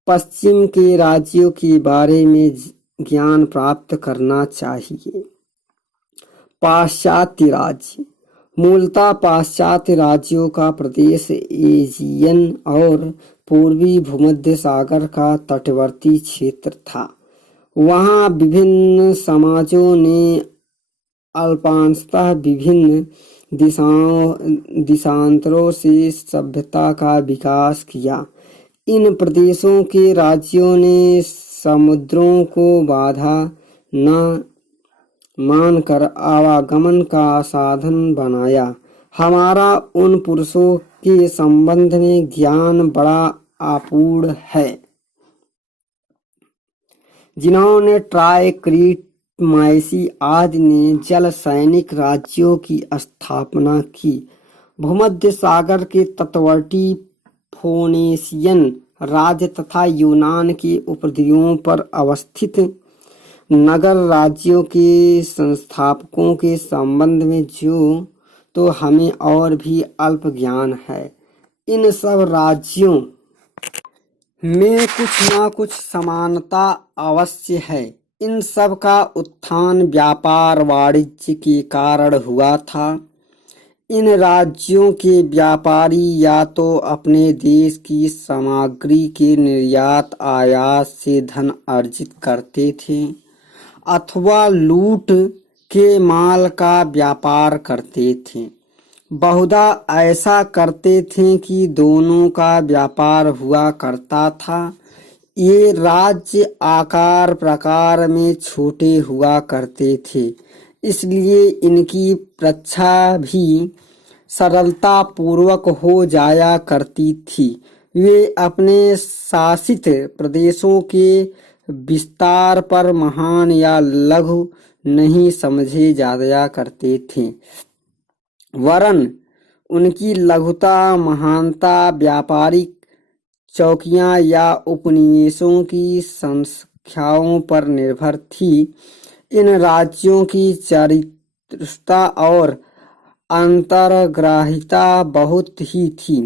पश्चिम के राज्यों के बारे में ज्ञान प्राप्त करना चाहिए। पाश्चात्य राज्य मूलतः पाश्चात्य राज्यों का प्रदेश एजियन और पूर्वी भूमध्य सागर का तटवर्ती क्षेत्र था। वहाँ विभिन्न समाजों ने अल्पांशतः विभिन्न दिशांतरों से सभ्यता का विकास किया। इन प्रदेशों के राज्यों ने समुद्रों को बाधा न मानकर आवागमन का साधन बनाया। हमारा उन पुरुषों के संबंध में ज्ञान बड़ा अपूर्ण है जिन्होंने ट्राय, क्रीट, मायसी आदि ने जल सैनिक राज्यों की स्थापना की। भूमध्य सागर के तटवर्ती फोनेशियन राज्य तथा यूनान के उपद्वीपों पर अवस्थित नगर राज्यों के संस्थापकों के संबंध में जो तो हमें और भी अल्प ज्ञान है। इन सब राज्यों में कुछ न कुछ समानता अवश्य है। इन सब का उत्थान व्यापार वाणिज्य के कारण हुआ था। इन राज्यों के व्यापारी या तो अपने देश की सामग्री के निर्यात आयात से धन अर्जित करते थे अथवा लूट के माल का व्यापार करते थे। बहुधा ऐसा करते थे कि दोनों का व्यापार हुआ करता था। ये राज्य आकार प्रकार में छोटे हुआ करते थे, इसलिए इनकी रक्षा भी सरलता पूर्वक हो जाया करती थी। वे अपने शासित प्रदेशों के विस्तार पर महान या लघु नहीं समझे जाया करते थे, वरन उनकी लघुता महानता व्यापारिक चौकियां या उपनिवेशों की संख्याओं पर निर्भर थी। इन राज्यों की चरित्रता और अंतर्ग्राहिता बहुत ही थी।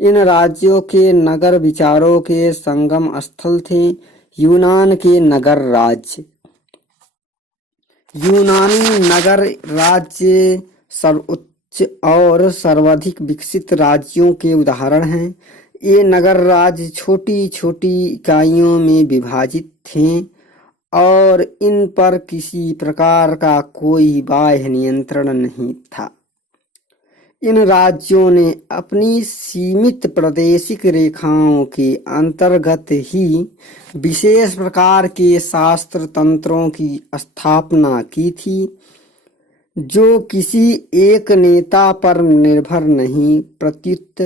इन राज्यों के नगर विचारों के संगम स्थल थे। यूनान के नगर राज्य यूनानी नगर राज्य सर्वोच्च और सर्वाधिक विकसित राज्यों के उदाहरण हैं। ये नगर राज्य छोटी छोटी इकाइयों में विभाजित थे और इन पर किसी प्रकार का कोई बाह्य नियंत्रण नहीं था। इन राज्यों ने अपनी सीमित प्रादेशिक रेखाओं के अंतर्गत ही विशेष प्रकार के शास्त्र तंत्रों की स्थापना की थी, जो किसी एक नेता पर निर्भर नहीं, प्रत्युत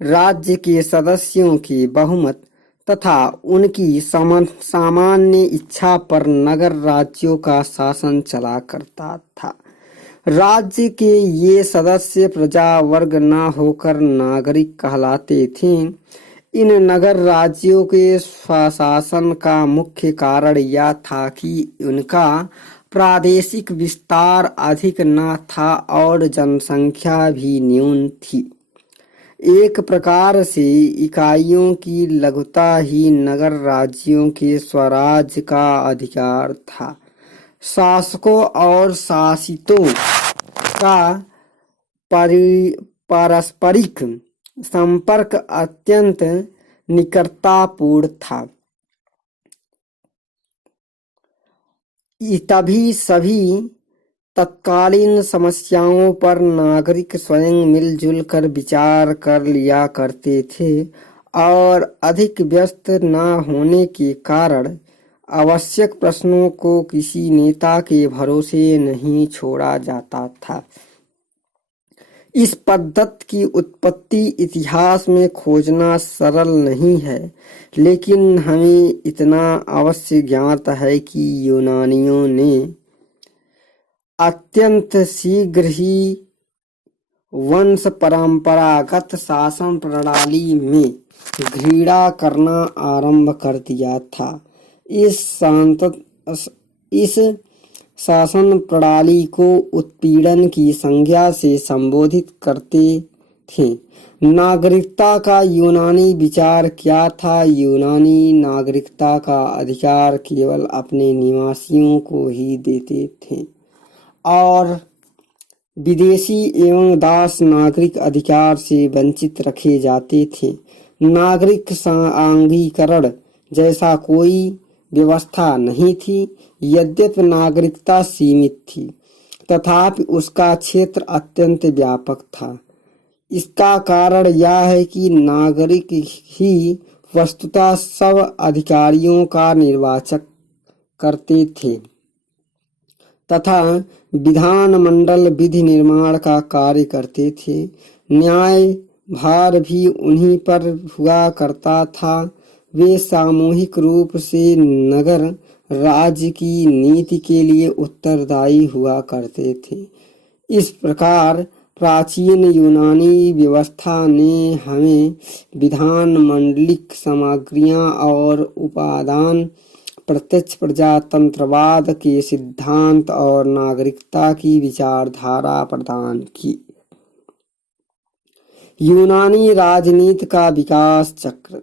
राज्य के सदस्यों के बहुमत तथा उनकी सामान्य इच्छा पर नगर राज्यों का शासन चला करता था। राज्य के ये सदस्य प्रजा वर्ग न होकर नागरिक कहलाते थे। इन नगर राज्यों के स्वशासन का मुख्य कारण यह था कि उनका प्रादेशिक विस्तार अधिक न था और जनसंख्या भी न्यून थी। एक प्रकार से इकाइयों की लघुता ही नगर राज्यों के स्वराज्य का अधिकार था। शासकों और शासितों का पारस्परिक संपर्क अत्यंत निकटतापूर्ण था। तभी सभी तत्कालीन समस्याओं पर नागरिक स्वयं मिलजुल कर विचार कर लिया करते थे और अधिक व्यस्त न होने के कारण आवश्यक प्रश्नों को किसी नेता के भरोसे नहीं छोड़ा जाता था। इस पद्धति की उत्पत्ति इतिहास में खोजना सरल नहीं है, लेकिन हमें इतना अवश्य ज्ञात है कि यूनानियों ने अत्यंत शीघ्र ही वंश परंपरागत शासन प्रणाली में घृणा करना आरंभ कर दिया था। इस शासन प्रणाली को उत्पीड़न की संज्ञा से संबोधित करते थे। नागरिकता का यूनानी विचार क्या था? यूनानी नागरिकता का अधिकार केवल अपने निवासियों को ही देते थे और विदेशी एवं दास नागरिक अधिकार से वंचित रखे जाते थे। नागरिक सांघीकरण जैसा कोई व्यवस्था नहीं थी। यद्यपि नागरिकता सीमित थी, तथापि उसका क्षेत्र अत्यंत व्यापक था। इसका कारण यह है कि नागरिक ही वस्तुतः सब अधिकारियों का निर्वाचन करते थे तथा विधानमंडल विधि निर्माण का कार्य करते थे। न्याय भार भी उन्हीं पर हुआ करता था। वे सामूहिक रूप से नगर राज्य की नीति के लिए उत्तरदायी हुआ करते थे। इस प्रकार प्राचीन यूनानी व्यवस्था ने हमें विधानमंडलिक सामग्रियां और उपादान, प्रत्यक्ष प्रजातंत्रवाद के सिद्धांत और नागरिकता की विचारधारा प्रदान की। यूनानी राजनीति का विकास चक्र।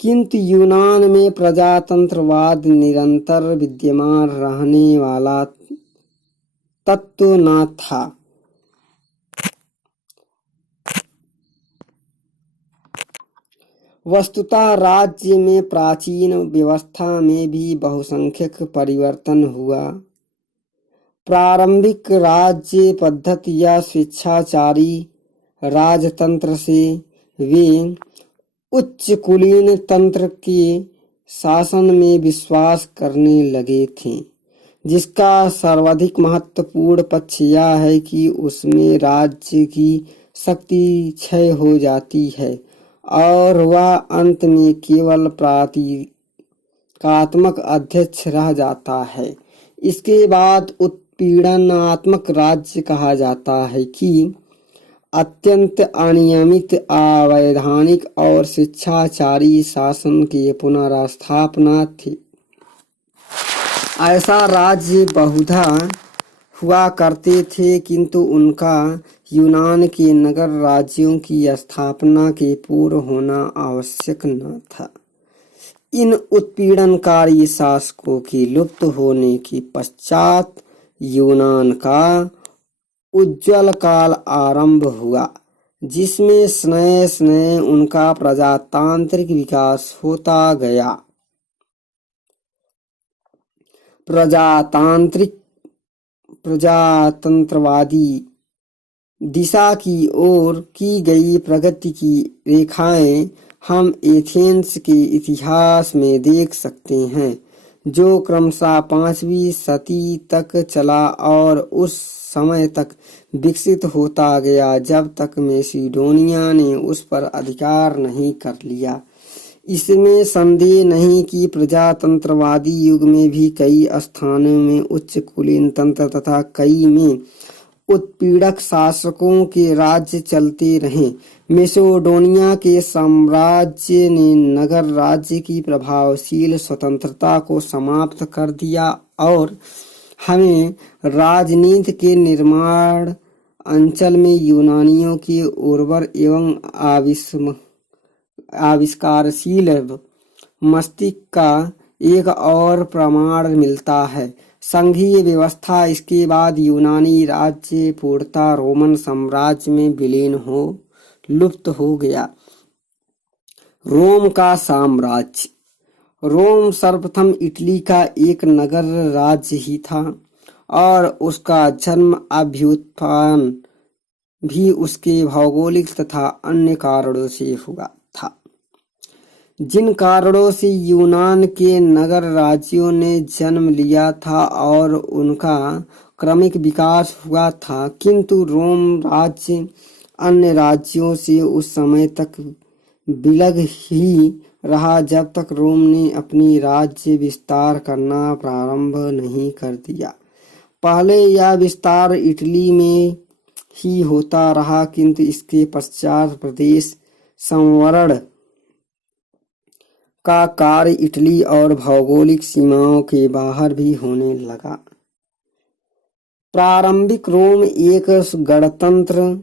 किंतु यूनान में प्रजातंत्रवाद निरंतर विद्यमान रहने वाला तत्व न था। वस्तुतः राज्य में प्राचीन व्यवस्था में भी बहुसंख्यक परिवर्तन हुआ। प्रारंभिक राज्य पद्धति या स्वेच्छाचारी राजतंत्र से वे उच्च कुलीन तंत्र के शासन में विश्वास करने लगे थे, जिसका सर्वाधिक महत्वपूर्ण पक्ष यह है कि उसमें राज्य की शक्ति क्षय हो जाती है और वह अंत में केवल प्रतीकात्मक अध्यक्ष रह जाता है। इसके बाद उत्पीड़नात्मक राज्य कहा जाता है कि अत्यंत अनियमित, अवैधानिक और स्वेच्छाचारी शासन की पुनर्स्थापना थी। ऐसा राज्य बहुधा हुआ करते थे, किंतु उनका यूनान के नगर राज्यों की स्थापना के पूर्व होना आवश्यक न था। इन उत्पीड़नकारी शासकों के लुप्त होने के पश्चात यूनान का उज्ज्वल काल आरंभ हुआ, जिसमें स्नेह स्नेह उनका प्रजातांत्रिक विकास होता गया। प्रजातंत्रवादी दिशा की ओर की गई प्रगति की रेखाएं हम एथेंस के इतिहास में देख सकते हैं, जो क्रमशः 5वीं सदी तक चला और उस समय तक विकसित होता गया जब तक मैसिडोनिया ने उस पर अधिकार नहीं कर लिया। इसमें संदेह नहीं कि प्रजातंत्रवादी युग में भी कई स्थानों में उच्च कुलीन तंत्र तथा कई में उत्पीड़क शासकों के राज्य चलते रहे। मेसिडोनिया के साम्राज्य ने नगर राज्य की प्रभावशील स्वतंत्रता को समाप्त कर दिया और हमें राजनीति के निर्माण अंचल में यूनानियों के उर्वर एवं आविष्कारशील मस्तिष्क का एक और प्रमाण मिलता है। संघीय व्यवस्था इसके बाद यूनानी राज्य पूर्णतः रोमन साम्राज्य में विलीन हो लुप्त हो गया। रोम का साम्राज्य। रोम सर्वप्रथम इटली का एक नगर राज्य ही था और उसका जन्म अभ्युत्थान भी उसके भौगोलिक तथा अन्य कारणों से हुआ था। जिन कारणों से यूनान के नगर राज्यों ने जन्म लिया था और उनका क्रमिक विकास हुआ था, किंतु रोम राज्य अन्य राज्यों से उस समय तक विलग ही रहा जब तक रोम ने अपनी राज्य विस्तार करना प्रारंभ नहीं कर दिया। पहले यह विस्तार इटली में ही होता रहा, किंतु इसके पश्चात प्रदेश संवरण का कार्य इटली और भौगोलिक सीमाओं के बाहर भी होने लगा। प्रारंभिक रोम एक गणतंत्र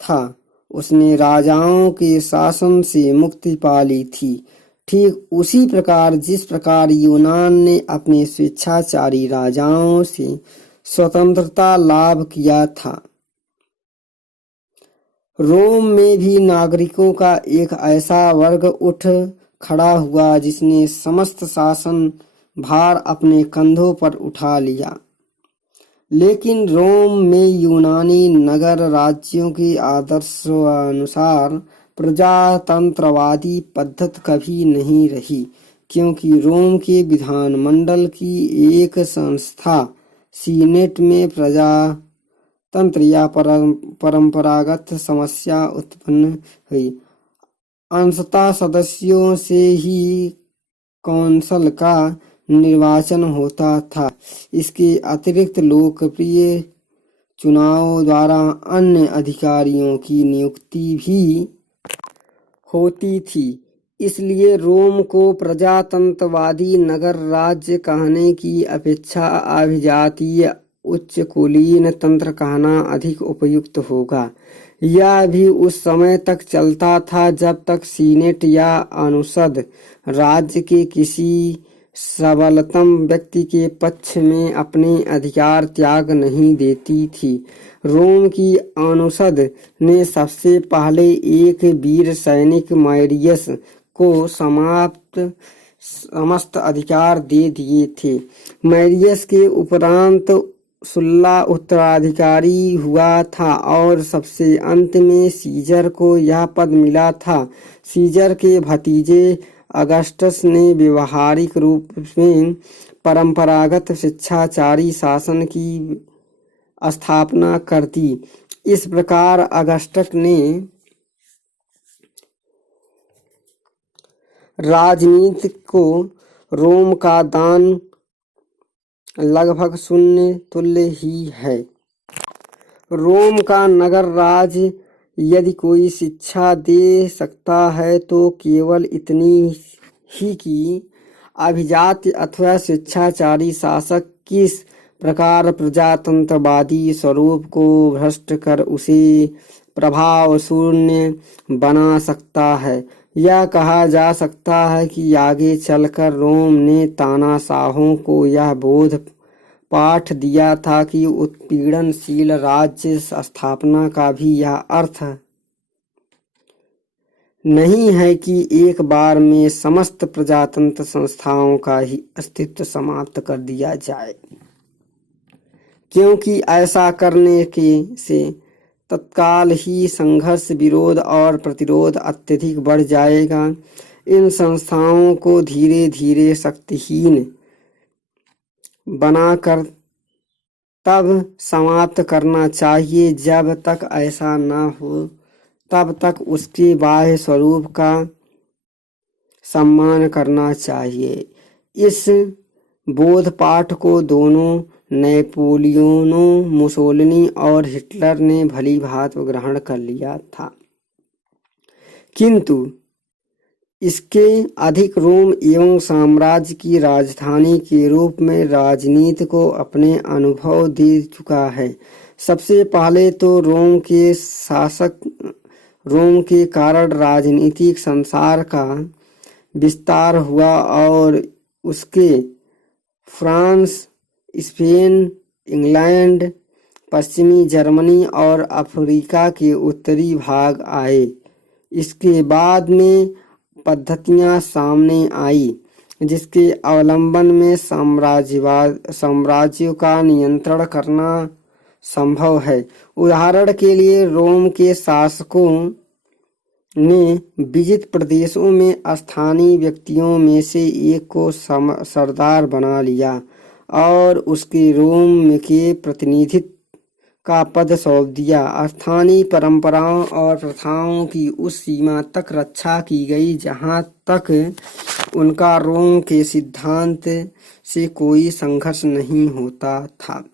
था। उसने राजाओं के शासन से मुक्ति पा ली थी, ठीक उसी प्रकार जिस प्रकार यूनान ने अपने स्वेच्छाचारी राजाओं से स्वतंत्रता लाभ किया था। रोम में भी नागरिकों का एक ऐसा वर्ग उठ खड़ा हुआ जिसने समस्त शासन भार अपने कंधों पर उठा लिया। लेकिन रोम में यूनानी नगर राज्यों के आदर्शानुसार प्रजातंत्रवादी पद्धति कभी नहीं रही, क्योंकि रोम के विधानमंडल की एक संस्था सीनेट में प्रजातंत्र या परंपरागत समस्या उत्पन्न हुई। अंशतः सदस्यों से ही कौंसल का निर्वाचन होता था। इसके अतिरिक्त लोकप्रिय चुनाव द्वारा अन्य अधिकारियों की नियुक्ति भी होती थी। इसलिए रोम को प्रजातंत्रवादी नगर राज्य कहने की अपेक्षा अभिजातीय उच्च कुलीन तंत्र कहना अधिक उपयुक्त होगा। यह भी उस समय तक चलता था जब तक सीनेट या अनुसद राज्य के किसी सबलतम व्यक्ति के पक्ष में अपने अधिकार त्याग नहीं देती थी। रोम की अनुसद ने सबसे पहले एक वीर सैनिक मैरियस को समस्त अधिकार दे दिए थे। मैरियस के उपरांत सुल्ला उत्तराधिकारी हुआ था और सबसे अंत में सीजर को यह पद मिला था। सीजर के भतीजे अगस्टस ने व्यवहारिक रूप में परंपरागत स्वेच्छाचारी शासन की स्थापना कर दी। इस प्रकार अगस्टस ने राजनीति को रोम का दान लगभग शून्य तुल्य ही है। रोम का नगर राज्य यदि कोई शिक्षा दे सकता है तो केवल इतनी ही कि अभिजात्य अथवा स्वेच्छाचारी शासक किस प्रकार प्रजातंत्रवादी स्वरूप को भ्रष्ट कर उसे प्रभाव शून्य बना सकता है। यह कहा जा सकता है कि आगे चलकर रोम ने तानाशाहों को यह बोध पाठ दिया था कि उत्पीड़नशील राज्य स्थापना का भी यह अर्थ नहीं है कि एक बार में समस्त प्रजातंत्र संस्थाओं का ही अस्तित्व समाप्त कर दिया जाए, क्योंकि ऐसा करने के से तत्काल ही संघर्ष, विरोध और प्रतिरोध अत्यधिक बढ़ जाएगा। इन संस्थाओं को धीरे धीरे शक्तिहीन बनाकर तब समाप्त करना चाहिए। जब तक ऐसा न हो तब तक उसके बाह्य स्वरूप का सम्मान करना चाहिए। इस बोध पाठ को दोनों नेपोलियनो, मुसोलिनी और हिटलर ने भली भांति ग्रहण कर लिया था, किंतु इसके अधिक रोम एवं साम्राज्य की राजधानी के रूप में राजनीति को अपने अनुभव दे चुका है। सबसे पहले तो रोम के शासक, रोम के कारण राजनीतिक संसार का विस्तार हुआ और उसके फ्रांस, स्पेन, इंग्लैंड, पश्चिमी जर्मनी और अफ्रीका के उत्तरी भाग आए। इसके बाद में पद्धतियां सामने आई जिसके अवलंबन में साम्राज्यों का नियंत्रण करना संभव है। उदाहरण के लिए रोम के शासकों ने विजित प्रदेशों में स्थानीय व्यक्तियों में से एक को सरदार बना लिया और उसके रोम के प्रतिनिधित्व का पद सौंप दिया। स्थानीय परंपराओं और प्रथाओं की उस सीमा तक रक्षा की गई जहां तक उनका रोम के सिद्धांत से कोई संघर्ष नहीं होता था।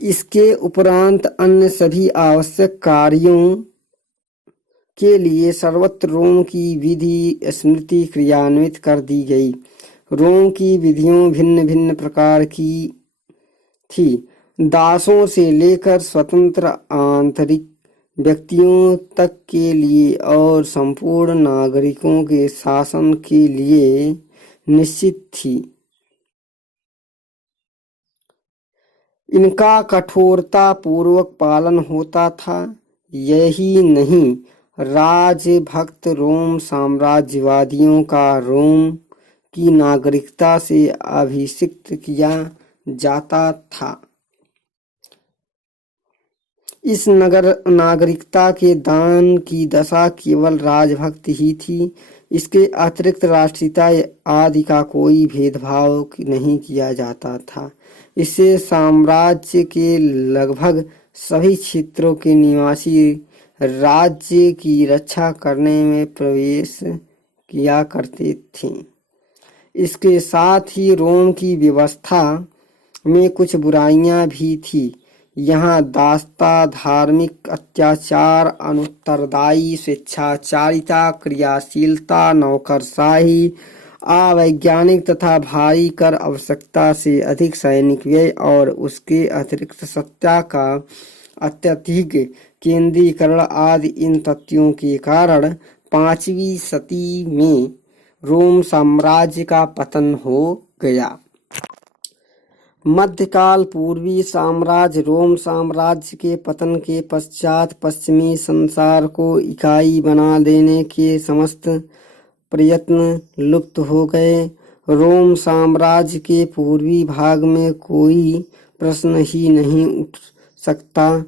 इसके उपरांत अन्य सभी आवश्यक कार्यों के लिए सर्वत्र रोम की विधि स्मृति क्रियान्वित कर दी गई। रोम की विधियों भिन्न भिन्न प्रकार की थी। दासों से लेकर स्वतंत्र आंतरिक व्यक्तियों तक के लिए और संपूर्ण नागरिकों के शासन के लिए निश्चित थी। इनका कठोरता पूर्वक पालन होता था। यही नहीं, राजभक्त रोम साम्राज्यवादियों का रोम की नागरिकता से अभिषिक्त किया जाता था। इस नागरिकता के दान की दशा केवल राजभक्त ही थी। इसके अतिरिक्त राष्ट्रीयता आदि का कोई भेदभाव नहीं किया जाता था। इससे साम्राज्य के लगभग सभी क्षेत्रों के निवासी राज्य की रक्षा करने में प्रवेश किया करते थे। इसके साथ ही रोम की व्यवस्था में कुछ बुराइयां भी थी। यहाँ दासता, धार्मिक अत्याचार, अनुत्तरदायी स्वेच्छाचारिता, क्रियाशीलता, नौकरशाही, अवैज्ञानिक तथा भारी कर आवश्यकता से अधिक सैनिक व्यय और उसके अतिरिक्त सत्ता का अत्यधिक केंद्रीकरण आदि इन तथ्यों के कारण 5वीं सदी में रोम साम्राज्य का पतन हो गया। मध्यकाल पूर्वी साम्राज्य रोम साम्राज्य के पतन के पश्चात पश्चिमी संसार को इकाई बना देने के समस्त प्रयत्न लुप्त हो गए। रोम साम्राज्य के पूर्वी भाग में कोई प्रश्न ही नहीं उठ सकता।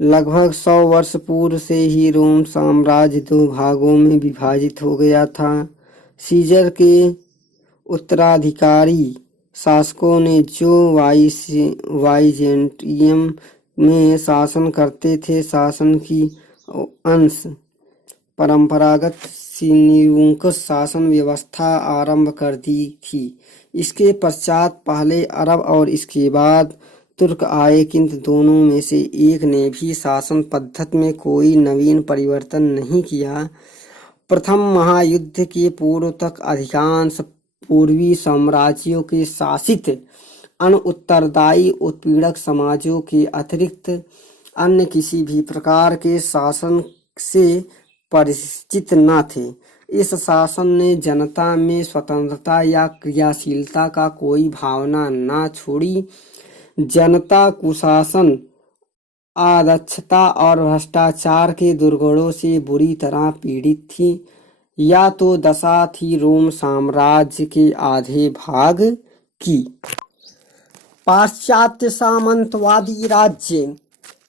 लगभग 100 वर्ष पूर्व से ही रोम साम्राज्य 2 भागों में विभाजित हो गया था। सीजर के उत्तराधिकारी शासकों ने जो वाइजेंटियम में शासन करते थे, शासन की अंश परंपरागत सिन्यूकस शासन व्यवस्था आरंभ कर दी थी। इसके पश्चात पहले अरब और इसके बाद तुर्क आए, किंतु दोनों में से एक ने भी शासन पद्धति में कोई नवीन परिवर्तन नहीं किया। प्रथम महायुद्ध के पूर्व तक अधिकांश पूर्वी साम्राज्यों के शासित अनुत्तरदायी उत्पीड़क समाजों के अतिरिक्त अन्य किसी भी प्रकार के शासन से परिचित न थे। इस शासन ने जनता में स्वतंत्रता या क्रियाशीलता का कोई भावना न छोड़ी। जनता कुशासन, अदक्षता और भ्रष्टाचार के दुर्गुणों से बुरी तरह पीड़ित थी। या तो दशा थी रोम साम्राज्य के आधे भाग की। पाश्चात्य सामंतवादी राज्य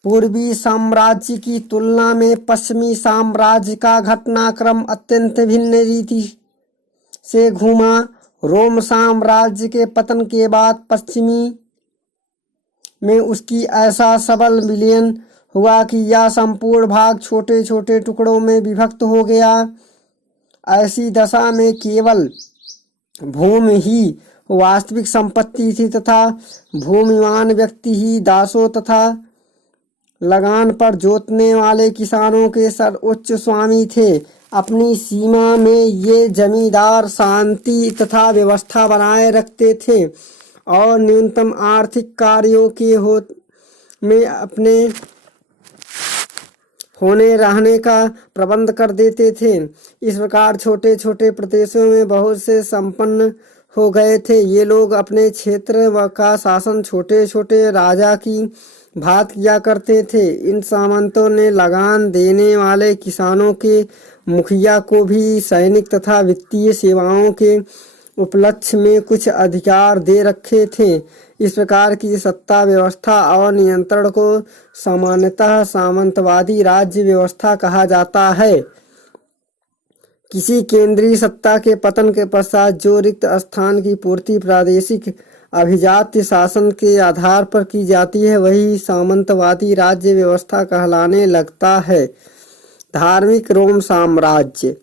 पूर्वी साम्राज्य की तुलना में पश्चिमी साम्राज्य का घटनाक्रम अत्यंत भिन्न रीति से घूमा। रोम साम्राज्य के पतन के बाद पश्चिमी में उसकी ऐसा सबल विलयन हुआ कि यह संपूर्ण भाग छोटे छोटे टुकड़ों में विभक्त हो गया ऐसी दशा में केवल भूमि ही वास्तविक संपत्ति थी तथा भूमिवान व्यक्ति ही दासों तथा लगान पर जोतने वाले किसानों के सर्वोच्च स्वामी थे। अपनी सीमा में ये जमींदार शांति तथा व्यवस्था बनाए रखते थे और न्यूनतम आर्थिक कार्यों के में अपने होने रहने का प्रबंध कर देते थे। इस प्रकार छोटे छोटे प्रदेशों में बहुत से संपन्न हो गए थे। ये लोग अपने क्षेत्र का शासन छोटे छोटे राजा की भात किया करते थे। इन सामंतों ने लगान देने वाले किसानों के मुखिया को भी सैनिक तथा वित्तीय सेवाओं के उपलक्ष्य में कुछ अधिकार दे रखे थे। इस प्रकार की सत्ता व्यवस्था और नियंत्रण को सामान्यतः सामंतवादी राज्य व्यवस्था कहा जाता है। किसी केंद्रीय सत्ता के पतन के पश्चात जो रिक्त स्थान की पूर्ति प्रादेशिक अभिजात्य शासन के आधार पर की जाती है वही सामंतवादी राज्य व्यवस्था कहलाने लगता है। धार्मिक रोम साम्राज्य।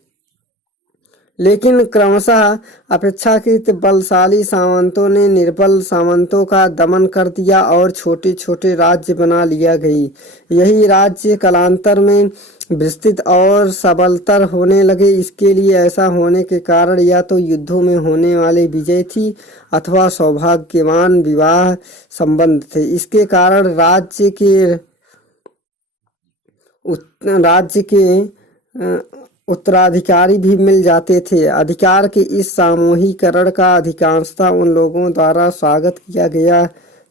लेकिन क्रमशः अपेक्षाकृत बलशाली सामंतों ने निर्बल सामंतों का दमन कर दिया और छोटे छोटे राज्य बना लिया गई। यही राज्य कालांतर में विस्तृत और सबलतर होने लगे। इसके लिए ऐसा होने के कारण या तो युद्धों में होने वाली विजय थी अथवा सौभाग्यवान विवाह संबंध थे। इसके कारण राज्य के उत्तराधिकारी भी मिल जाते थे। अधिकार के इस सामूहिकरण का अधिकांशतः उन लोगों द्वारा स्वागत किया गया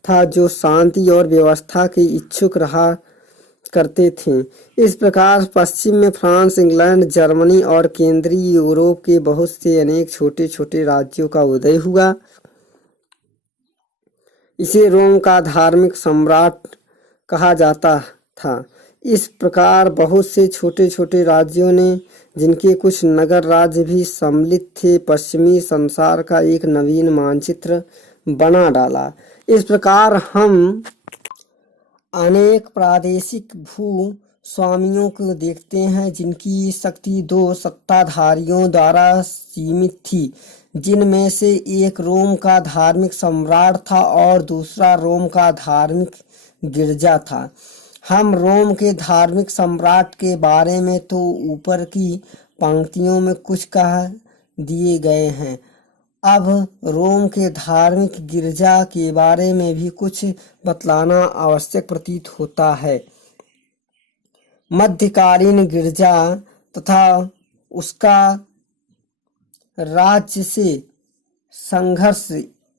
था जो शांति और व्यवस्था के इच्छुक रहा करते थे। इस प्रकार पश्चिम में फ्रांस, इंग्लैंड, जर्मनी और केंद्रीय यूरोप के बहुत से अनेक छोटे छोटे राज्यों का उदय हुआ। इसे रोम का धार्मिक सम्राट कहा जाता था। इस प्रकार बहुत से छोटे छोटे राज्यों ने, जिनके कुछ नगर राज्य भी सम्मिलित थे, पश्चिमी संसार का एक नवीन मानचित्र बना डाला। इस प्रकार हम अनेक प्रादेशिक भू स्वामियों को देखते हैं जिनकी शक्ति दो सत्ताधारियों द्वारा सीमित थी, जिनमें से एक रोम का धार्मिक सम्राट था और दूसरा रोम का धार्मिक गिरजा था। हम रोम के धार्मिक सम्राट के बारे में तो ऊपर की पंक्तियों में कुछ कह दिए गए हैं। अब रोम के धार्मिक गिरजा के बारे में भी कुछ बतलाना आवश्यक प्रतीत होता है। मध्यकालीन गिरजा तथा उसका राज्य से संघर्ष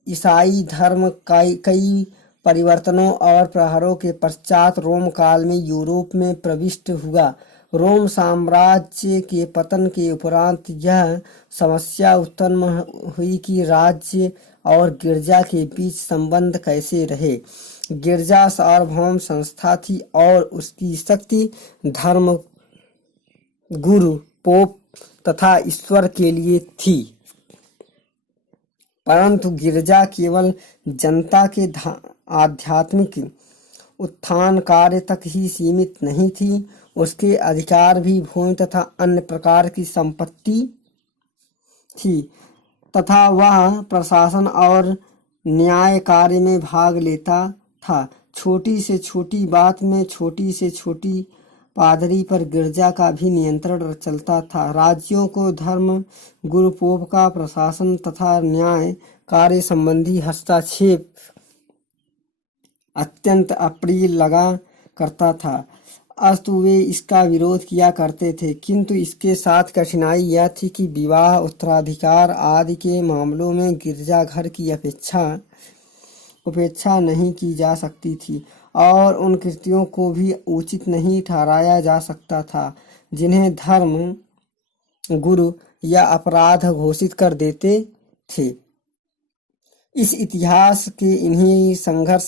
ईसाई धर्म कई परिवर्तनों और प्रहारों के पश्चात रोम काल में यूरोप में प्रविष्ट हुआ। रोम साम्राज्य के पतन के उपरांत यह समस्या उत्पन्न हुई कि राज्य और गिरजा के बीच संबंध कैसे रहे। गिरजा सार्वभौम संस्था थी और उसकी शक्ति धर्म, गुरु, पोप तथा ईश्वर के लिए थी, परंतु गिरजा केवल जनता के आध्यात्मिक उत्थान कार्य तक ही सीमित नहीं थी। उसके अधिकार भी भूमि तथा अन्य प्रकार की संपत्ति थी तथा वह प्रशासन और न्याय कार्य में भाग लेता था। छोटी से छोटी बात में छोटी से छोटी पादरी पर गिरजा का भी नियंत्रण चलता था। राज्यों को धर्म, गुरु, पोप का प्रशासन तथा न्याय कार्य संबंधी हस्तक्षेप अत्यंत अप्रिय लगा करता था, अस्तु वे इसका विरोध किया करते थे। किंतु इसके साथ कठिनाई यह थी कि विवाह, उत्तराधिकार आदि के मामलों में गिरजाघर की उपेक्षा नहीं की जा सकती थी और उन कृत्यों को भी उचित नहीं ठहराया जा सकता था जिन्हें धर्म, गुरु या अपराध घोषित कर देते थे। इस इतिहास के इन्हीं संघर्ष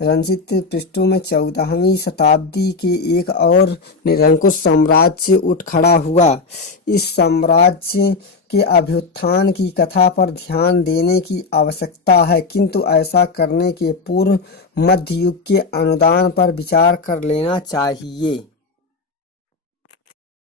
रंजित पृष्ठों में 14वीं शताब्दी के एक और निरंकुश साम्राज्य उठ खड़ा हुआ। इस साम्राज्य के अभ्युत्थान की कथा पर ध्यान देने की आवश्यकता है, किंतु ऐसा करने के पूर्व मध्य युग के अनुदान पर विचार कर लेना चाहिए।